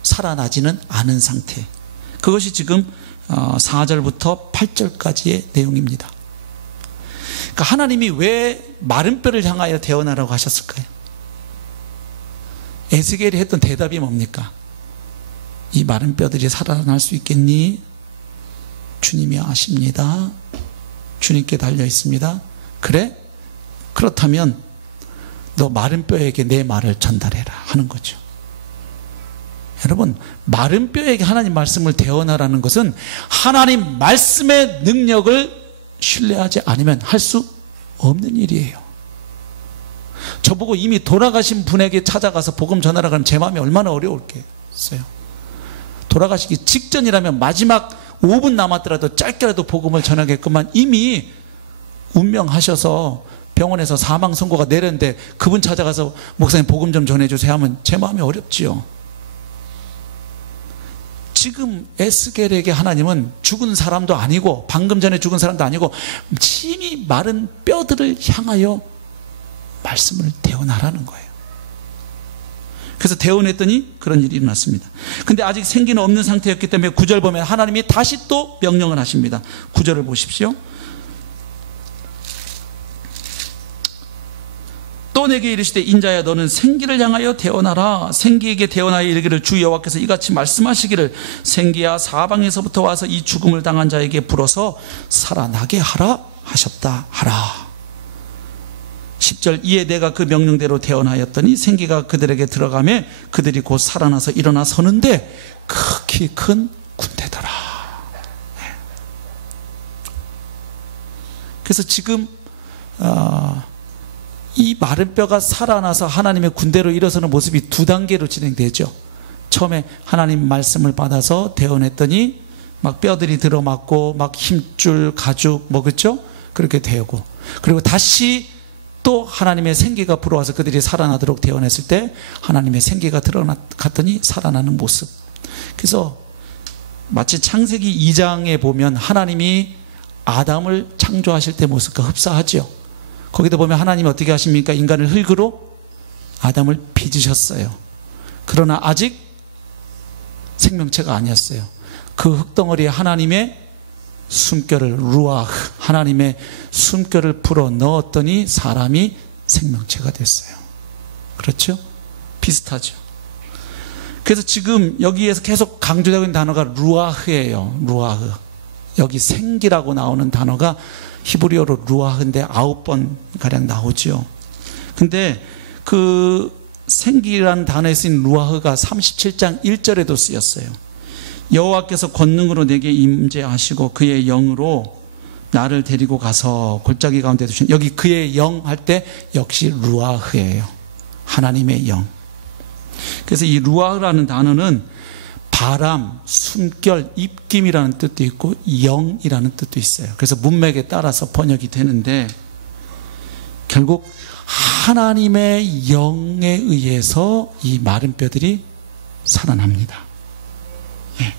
살아나지는 않은 상태. 그것이 지금 4절부터 8절까지의 내용입니다. 그러니까 하나님이 왜 마른 뼈를 향하여 대언하라고 하셨을까요? 에스겔이 했던 대답이 뭡니까? 이 마른 뼈들이 살아날 수 있겠니? 주님이 아십니다. 주님께 달려 있습니다. 그래? 그렇다면 너 마른 뼈에게 내 말을 전달해라 하는 거죠. 여러분, 마른 뼈에게 하나님 말씀을 대언하라는 것은 하나님 말씀의 능력을 신뢰하지 않으면 할 수 없는 일이에요. 저보고 이미 돌아가신 분에게 찾아가서 복음 전하라 그러면 제 마음이 얼마나 어려울겠어요. 돌아가시기 직전이라면 마지막 5분 남았더라도 짧게라도 복음을 전하겠구만 이미 운명하셔서 병원에서 사망 선고가 내렸는데 그분 찾아가서 목사님 복음 좀 전해주세요 하면 제 마음이 어렵지요. 지금 에스겔에게 하나님은 죽은 사람도 아니고 방금 전에 죽은 사람도 아니고 심히 마른 뼈들을 향하여 말씀을 대언하라는 거예요. 그래서 대언했더니 그런 일이 일어났습니다. 근데 아직 생기는 없는 상태였기 때문에 9절 보면 하나님이 다시 또 명령을 하십니다. 9절을 보십시오. 또 내게 이르시되 인자야 너는 생기를 향하여 대언하라. 생기에게 대언하여 이르기를 주 여호와께서 이같이 말씀하시기를 생기야 사방에서부터 와서 이 죽음을 당한 자에게 불어서 살아나게 하라 하셨다 하라. 10절 이에 내가 그 명령대로 대언하였더니 생기가 그들에게 들어가매 그들이 곧 살아나서 일어나 서는데 극히 큰 군대더라. 그래서 지금 이 마른 뼈가 살아나서 하나님의 군대로 일어서는 모습이 2단계로 진행되죠. 처음에 하나님 말씀을 받아서 대언했더니 막 뼈들이 들어맞고 막 힘줄 가죽 뭐 그렇죠? 그렇게 되고 그리고 다시 또 하나님의 생기가 불어와서 그들이 살아나도록 대언했을 때 하나님의 생기가 들어갔더니 살아나는 모습. 그래서 마치 창세기 2장에 보면 하나님이 아담을 창조하실 때 모습과 흡사하죠. 거기도 보면 하나님이 어떻게 하십니까? 인간을 흙으로 아담을 빚으셨어요. 그러나 아직 생명체가 아니었어요. 그 흙덩어리에 하나님의 숨결을 루아흐 하나님의 숨결을 불어 넣었더니 사람이 생명체가 됐어요. 그렇죠? 비슷하죠. 그래서 지금 여기에서 계속 강조되고 있는 단어가 루아흐예요. 루아흐. 여기 생기라고 나오는 단어가 히브리어로 루아흐인데 9번 가량 나오죠. 근데 그 생기라는 단어에 쓰인 루아흐가 37장 1절에도 쓰였어요. 여호와께서 권능으로 내게 임재하시고 그의 영으로 나를 데리고 가서 골짜기 가운데 두신, 여기 그의 영 할 때 역시 루아흐예요. 하나님의 영. 그래서 이 루아흐라는 단어는 바람, 숨결, 입김이라는 뜻도 있고 영이라는 뜻도 있어요. 그래서 문맥에 따라서 번역이 되는데, 결국 하나님의 영에 의해서 이 마른 뼈들이 살아납니다. 예.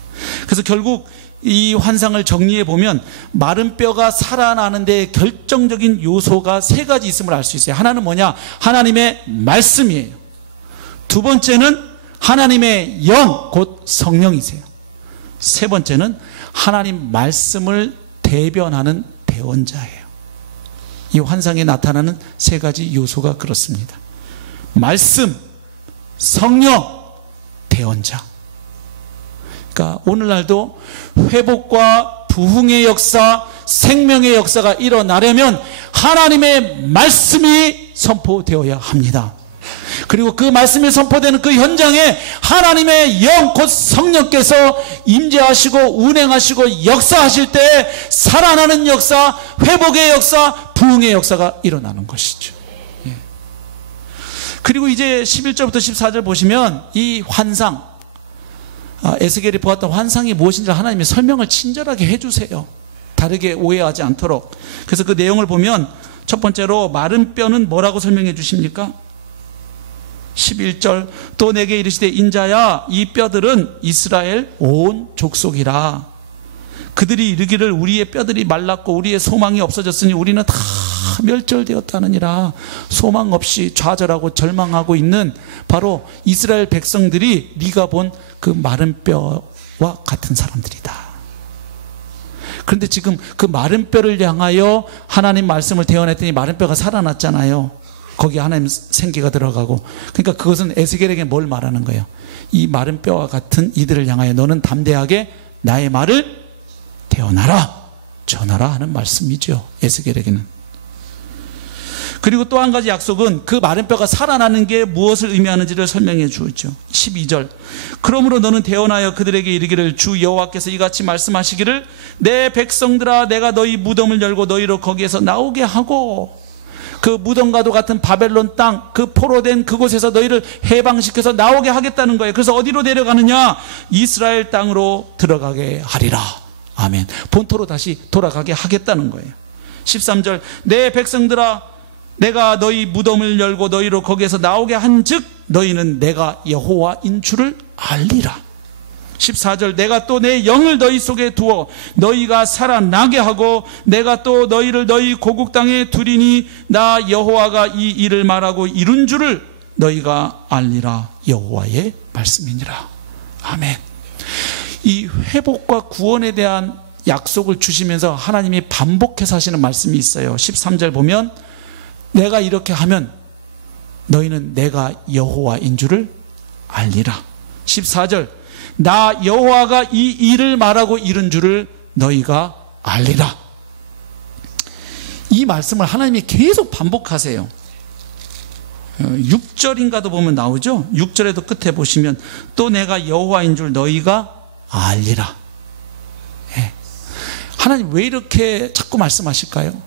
그래서 결국 이 환상을 정리해 보면 마른 뼈가 살아나는 데 결정적인 요소가 세 가지 있음을 알 수 있어요. 하나는 뭐냐? 하나님의 말씀이에요. 두 번째는 하나님의 영, 곧 성령이세요. 세 번째는 하나님 말씀을 대변하는 대언자예요. 이 환상에 나타나는 세 가지 요소가 그렇습니다. 말씀, 성령, 대언자. 그러니까 오늘날도 회복과 부흥의 역사, 생명의 역사가 일어나려면 하나님의 말씀이 선포되어야 합니다. 그리고 그 말씀이 선포되는 그 현장에 하나님의 영, 곧 성령께서 임재하시고 운행하시고 역사하실 때 살아나는 역사, 회복의 역사, 부흥의 역사가 일어나는 것이죠. 예. 그리고 이제 11절부터 14절 보시면 이 환상, 에스겔이 보았던 환상이 무엇인지 하나님이 설명을 친절하게 해주세요. 다르게 오해하지 않도록. 그래서 그 내용을 보면 첫 번째로 마른 뼈는 뭐라고 설명해 주십니까? 11절, 또 내게 이르시되 인자야, 이 뼈들은 이스라엘 온 족속이라. 그들이 이르기를 우리의 뼈들이 말랐고 우리의 소망이 없어졌으니 우리는 다 멸절되었다느니라. 소망 없이 좌절하고 절망하고 있는 바로 이스라엘 백성들이 네가 본 그 마른 뼈와 같은 사람들이다. 그런데 지금 그 마른 뼈를 향하여 하나님 말씀을 대언했더니 마른 뼈가 살아났잖아요. 거기에 하나님 생기가 들어가고. 그러니까 그것은 에스겔에게 뭘 말하는 거예요? 이 마른 뼈와 같은 이들을 향하여 너는 담대하게 나의 말을 대언하라, 전하라 하는 말씀이죠, 에스겔에게는. 그리고 또 한 가지 약속은 그 마른 뼈가 살아나는 게 무엇을 의미하는지를 설명해 주었죠. 12절, 그러므로 너는 대언하여 그들에게 이르기를 주 여호와께서 이같이 말씀하시기를 내 백성들아, 내가 너희 무덤을 열고 너희로 거기에서 나오게 하고 그 무덤과도 같은 바벨론 땅, 그 포로된 그곳에서 너희를 해방시켜서 나오게 하겠다는 거예요. 그래서 어디로 데려가느냐? 이스라엘 땅으로 들어가게 하리라. 아멘. 본토로 다시 돌아가게 하겠다는 거예요. 13절, 내 백성들아, 내가 너희 무덤을 열고 너희로 거기에서 나오게 한즉 너희는 내가 여호와인 줄을 알리라. 14절, 내가 또 내 영을 너희 속에 두어 너희가 살아나게 하고 내가 또 너희를 너희 고국 땅에 두리니 나 여호와가 이 일을 말하고 이룬 줄을 너희가 알리라. 여호와의 말씀이니라. 아멘. 이 회복과 구원에 대한 약속을 주시면서 하나님이 반복해서 하시는 말씀이 있어요. 13절 보면 내가 이렇게 하면 너희는 내가 여호와인 줄을 알리라. 14절, 나 여호와가 이 일을 말하고 이룬 줄을 너희가 알리라. 이 말씀을 하나님이 계속 반복하세요. 6절인가도 보면 나오죠. 6절에도 끝에 보시면 또 내가 여호와인 줄 너희가 알리라. 예. 하나님 왜 이렇게 자꾸 말씀하실까요?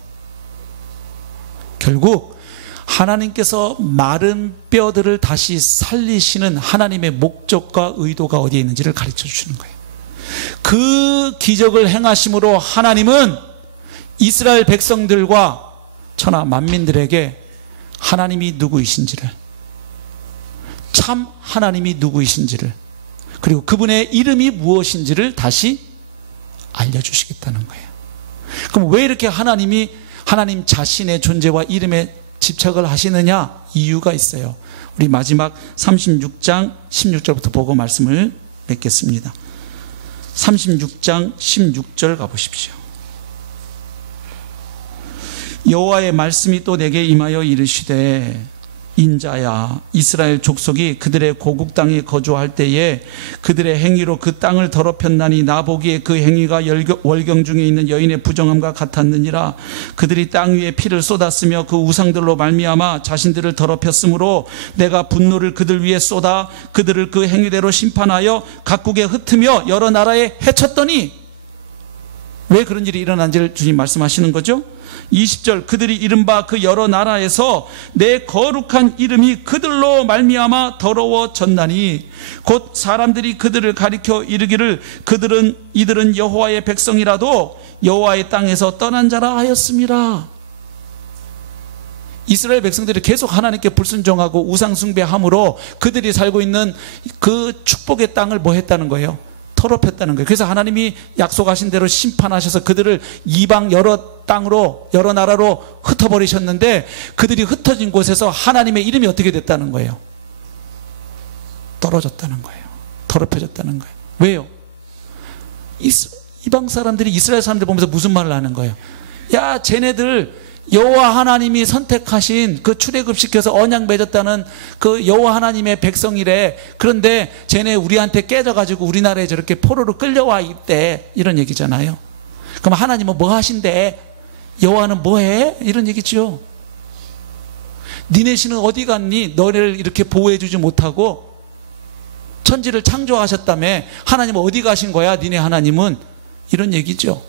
결국 하나님께서 마른 뼈들을 다시 살리시는 하나님의 목적과 의도가 어디에 있는지를 가르쳐 주시는 거예요. 그 기적을 행하심으로 하나님은 이스라엘 백성들과 천하 만민들에게 하나님이 누구이신지를, 참 하나님이 누구이신지를, 그리고 그분의 이름이 무엇인지를 다시 알려주시겠다는 거예요. 그럼 왜 이렇게 하나님 자신의 존재와 이름에 집착을 하시느냐? 이유가 있어요. 우리 마지막 36장 16절부터 보고 말씀을 맺겠습니다. 36장 16절 가보십시오. 여호와의 말씀이 또 내게 임하여 이르시되 인자야, 이스라엘 족속이 그들의 고국 땅에 거주할 때에 그들의 행위로 그 땅을 더럽혔나니 나 보기에 그 행위가 월경 중에 있는 여인의 부정함과 같았느니라. 그들이 땅 위에 피를 쏟았으며 그 우상들로 말미암아 자신들을 더럽혔으므로 내가 분노를 그들 위에 쏟아 그들을 그 행위대로 심판하여 각국에 흩으며 여러 나라에 해쳤더니 왜 그런 일이 일어난지를 주님 말씀하시는 거죠. 20절, 그들이 이른바 그 여러 나라에서 내 거룩한 이름이 그들로 말미암아 더러워졌나니 곧 사람들이 그들을 가리켜 이르기를 이들은 여호와의 백성이라도 여호와의 땅에서 떠난 자라 하였음이라. 이스라엘 백성들이 계속 하나님께 불순종하고 우상 숭배함으로 그들이 살고 있는 그 축복의 땅을 뭐 했다는 거예요? 더럽혔다는 거예요. 그래서 하나님이 약속하신 대로 심판하셔서 그들을 이방 여러 땅으로, 여러 나라로 흩어버리셨는데 그들이 흩어진 곳에서 하나님의 이름이 어떻게 됐다는 거예요? 떨어졌다는 거예요. 더럽혀졌다는 거예요. 왜요? 이방 사람들이 이스라엘 사람들 보면서 무슨 말을 하는 거예요? 야, 쟤네들 여호와 하나님이 선택하신 그 출애굽시켜서 언약 맺었다는 그 여호와 하나님의 백성이래. 그런데 쟤네 우리한테 깨져가지고 우리나라에 저렇게 포로로 끌려와 있대. 이런 얘기잖아요. 그럼 하나님은 뭐 하신대? 여호와는 뭐 해? 이런 얘기죠. 니네 신은 어디 갔니? 너를 이렇게 보호해주지 못하고 천지를 창조하셨다며 하나님은 어디 가신 거야? 니네 하나님은? 이런 얘기죠.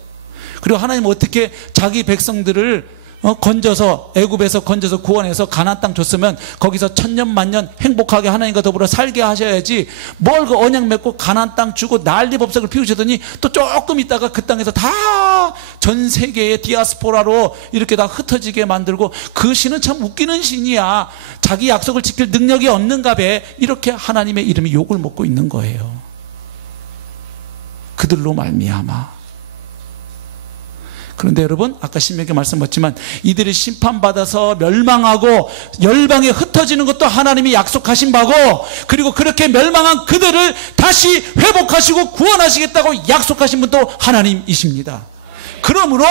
그리고 하나님은 어떻게 자기 백성들을 건져서 애굽에서 건져서 구원해서 가나안 땅 줬으면 거기서 천년 만년 행복하게 하나님과 더불어 살게 하셔야지 뭘 그 언약 맺고 가나안 땅 주고 난리법석을 피우시더니 또 조금 있다가 그 땅에서 다 전 세계의 디아스포라로 이렇게 다 흩어지게 만들고 그 신은 참 웃기는 신이야. 자기 약속을 지킬 능력이 없는가 봐. 이렇게 하나님의 이름이 욕을 먹고 있는 거예요. 그들로 말미암아. 그런데 여러분, 아까 신명기 말씀하셨지만 이들이 심판받아서 멸망하고 열방에 흩어지는 것도 하나님이 약속하신 바고, 그리고 그렇게 멸망한 그들을 다시 회복하시고 구원하시겠다고 약속하신 분도 하나님이십니다. 그러므로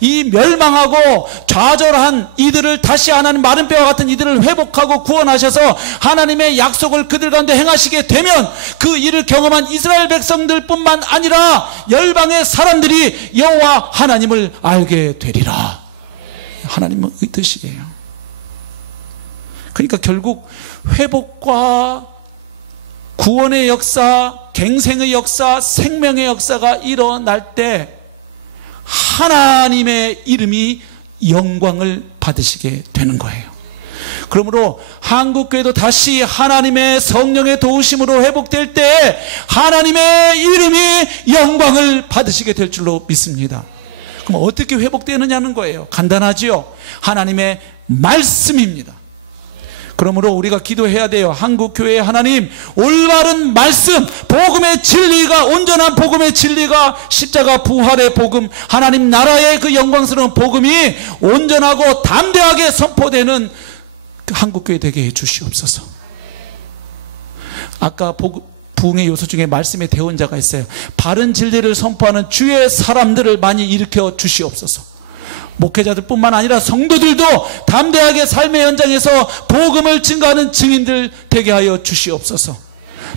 이 멸망하고 좌절한 이들을 다시 하나님 마른 뼈와 같은 이들을 회복하고 구원하셔서 하나님의 약속을 그들 가운데 행하시게 되면 그 일을 경험한 이스라엘 백성들뿐만 아니라 열방의 사람들이 여호와 하나님을 알게 되리라. 하나님의 뜻이에요. 그러니까 결국 회복과 구원의 역사, 갱생의 역사, 생명의 역사가 일어날 때 하나님의 이름이 영광을 받으시게 되는 거예요. 그러므로 한국교회도 다시 하나님의 성령의 도우심으로 회복될 때 하나님의 이름이 영광을 받으시게 될 줄로 믿습니다. 그럼 어떻게 회복되느냐는 거예요. 간단하지요. 하나님의 말씀입니다. 그러므로 우리가 기도해야 돼요. 한국교회의 하나님, 올바른 말씀, 복음의 진리가, 온전한 복음의 진리가, 십자가 부활의 복음, 하나님 나라의 그 영광스러운 복음이 온전하고 담대하게 선포되는 한국교회 되게 해 주시옵소서. 아까 부흥의 요소 중에 말씀의 대원자가 있어요. 바른 진리를 선포하는 주의 사람들을 많이 일으켜 주시옵소서. 목회자들뿐만 아니라 성도들도 담대하게 삶의 현장에서 복음을 증거하는 증인들 되게 하여 주시옵소서.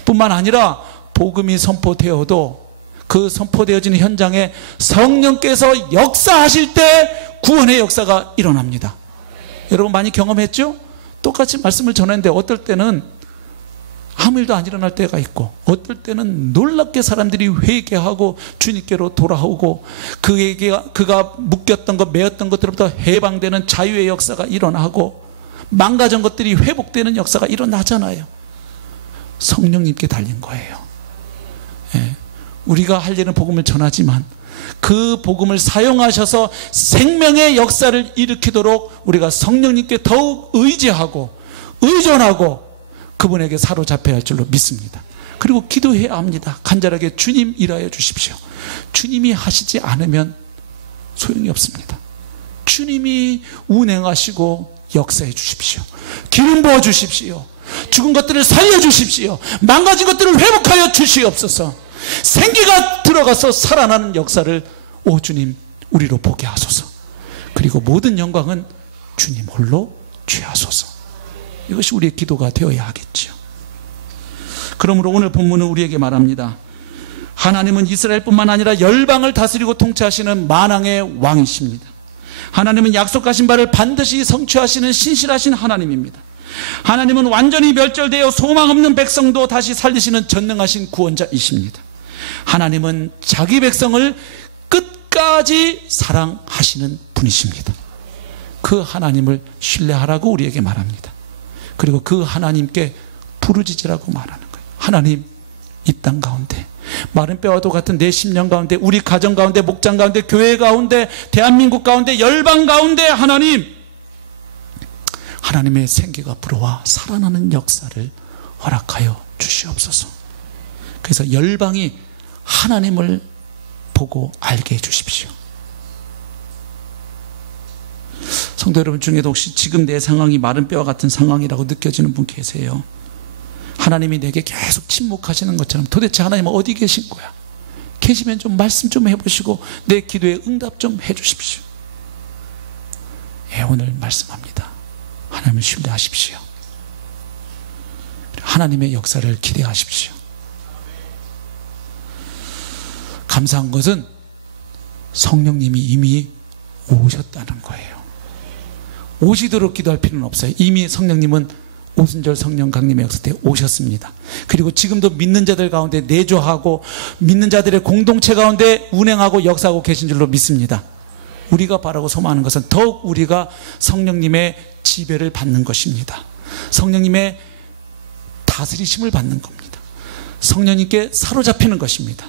뿐만 아니라 복음이 선포되어도 그 선포되어지는 현장에 성령께서 역사하실 때 구원의 역사가 일어납니다. 여러분 많이 경험했죠? 똑같이 말씀을 전했는데 어떨 때는 아무 일도 안 일어날 때가 있고, 어떨 때는 놀랍게 사람들이 회개하고 주님께로 돌아오고 그가 묶였던 것, 매였던 것들로부터 해방되는 자유의 역사가 일어나고 망가진 것들이 회복되는 역사가 일어나잖아요. 성령님께 달린 거예요. 예. 우리가 할 일은 복음을 전하지만 그 복음을 사용하셔서 생명의 역사를 일으키도록 우리가 성령님께 더욱 의지하고 의존하고 그분에게 사로잡혀야 할 줄로 믿습니다. 그리고 기도해야 합니다. 간절하게 주님 일하여 주십시오. 주님이 하시지 않으면 소용이 없습니다. 주님이 운행하시고 역사해 주십시오. 기름 부어 주십시오. 죽은 것들을 살려 주십시오. 망가진 것들을 회복하여 주시옵소서. 생기가 들어가서 살아나는 역사를 오 주님 우리로 보게 하소서. 그리고 모든 영광은 주님 홀로 취하소서. 이것이 우리의 기도가 되어야 하겠죠. 그러므로 오늘 본문은 우리에게 말합니다. 하나님은 이스라엘뿐만 아니라 열방을 다스리고 통치하시는 만왕의 왕이십니다. 하나님은 약속하신 바를 반드시 성취하시는 신실하신 하나님입니다. 하나님은 완전히 멸절되어 소망 없는 백성도 다시 살리시는 전능하신 구원자이십니다. 하나님은 자기 백성을 끝까지 끝까지 사랑하시는 분이십니다. 그 하나님을 신뢰하라고 우리에게 말합니다. 그리고 그 하나님께 부르짖으라고 말하는 거예요. 하나님, 이 땅 가운데 마른 뼈와도 같은 내 심령 가운데, 우리 가정 가운데, 목장 가운데, 교회 가운데, 대한민국 가운데, 열방 가운데 하나님의 생기가 불어와 살아나는 역사를 허락하여 주시옵소서. 그래서 열방이 하나님을 보고 알게 해주십시오. 성도 여러분 중에도 혹시 지금 내 상황이 마른 뼈와 같은 상황이라고 느껴지는 분 계세요? 하나님이 내게 계속 침묵하시는 것처럼 도대체 하나님은 어디 계신 거야? 계시면 좀 말씀 좀 해보시고 내 기도에 응답 좀 해주십시오. 예, 오늘 말씀합니다. 하나님을 신뢰하십시오. 하나님의 역사를 기대하십시오. 감사한 것은 성령님이 이미 오셨다는 거예요. 오시도록 기도할 필요는 없어요. 이미 성령님은 오순절 성령 강림의 역사 때 오셨습니다. 그리고 지금도 믿는 자들 가운데 내조하고 믿는 자들의 공동체 가운데 운행하고 역사하고 계신 줄로 믿습니다. 우리가 바라고 소망하는 것은 더욱 우리가 성령님의 지배를 받는 것입니다. 성령님의 다스리심을 받는 겁니다. 성령님께 사로잡히는 것입니다.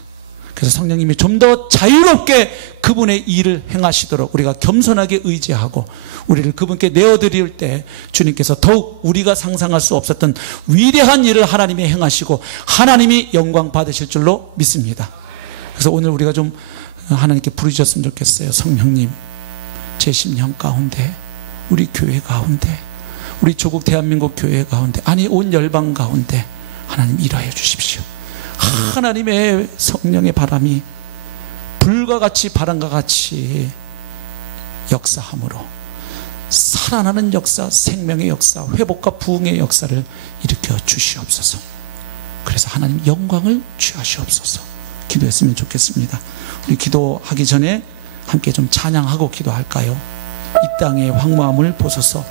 그래서 성령님이 좀 더 자유롭게 그분의 일을 행하시도록 우리가 겸손하게 의지하고 우리를 그분께 내어드릴 때 주님께서 더욱 우리가 상상할 수 없었던 위대한 일을 하나님이 행하시고 하나님이 영광 받으실 줄로 믿습니다. 그래서 오늘 우리가 좀 하나님께 부르셨으면 좋겠어요. 성령님, 제 심령 가운데, 우리 교회 가운데, 우리 조국 대한민국 교회 가운데, 아니 온 열방 가운데 하나님 일하여 주십시오. 하나님의 성령의 바람이 불과 같이 바람과 같이 역사함으로 살아나는 역사, 생명의 역사, 회복과 부흥의 역사를 일으켜 주시옵소서. 그래서 하나님 영광을 취하시옵소서. 기도했으면 좋겠습니다. 우리 기도하기 전에 함께 좀 찬양하고 기도할까요? 이 땅의 황무함을 보소서.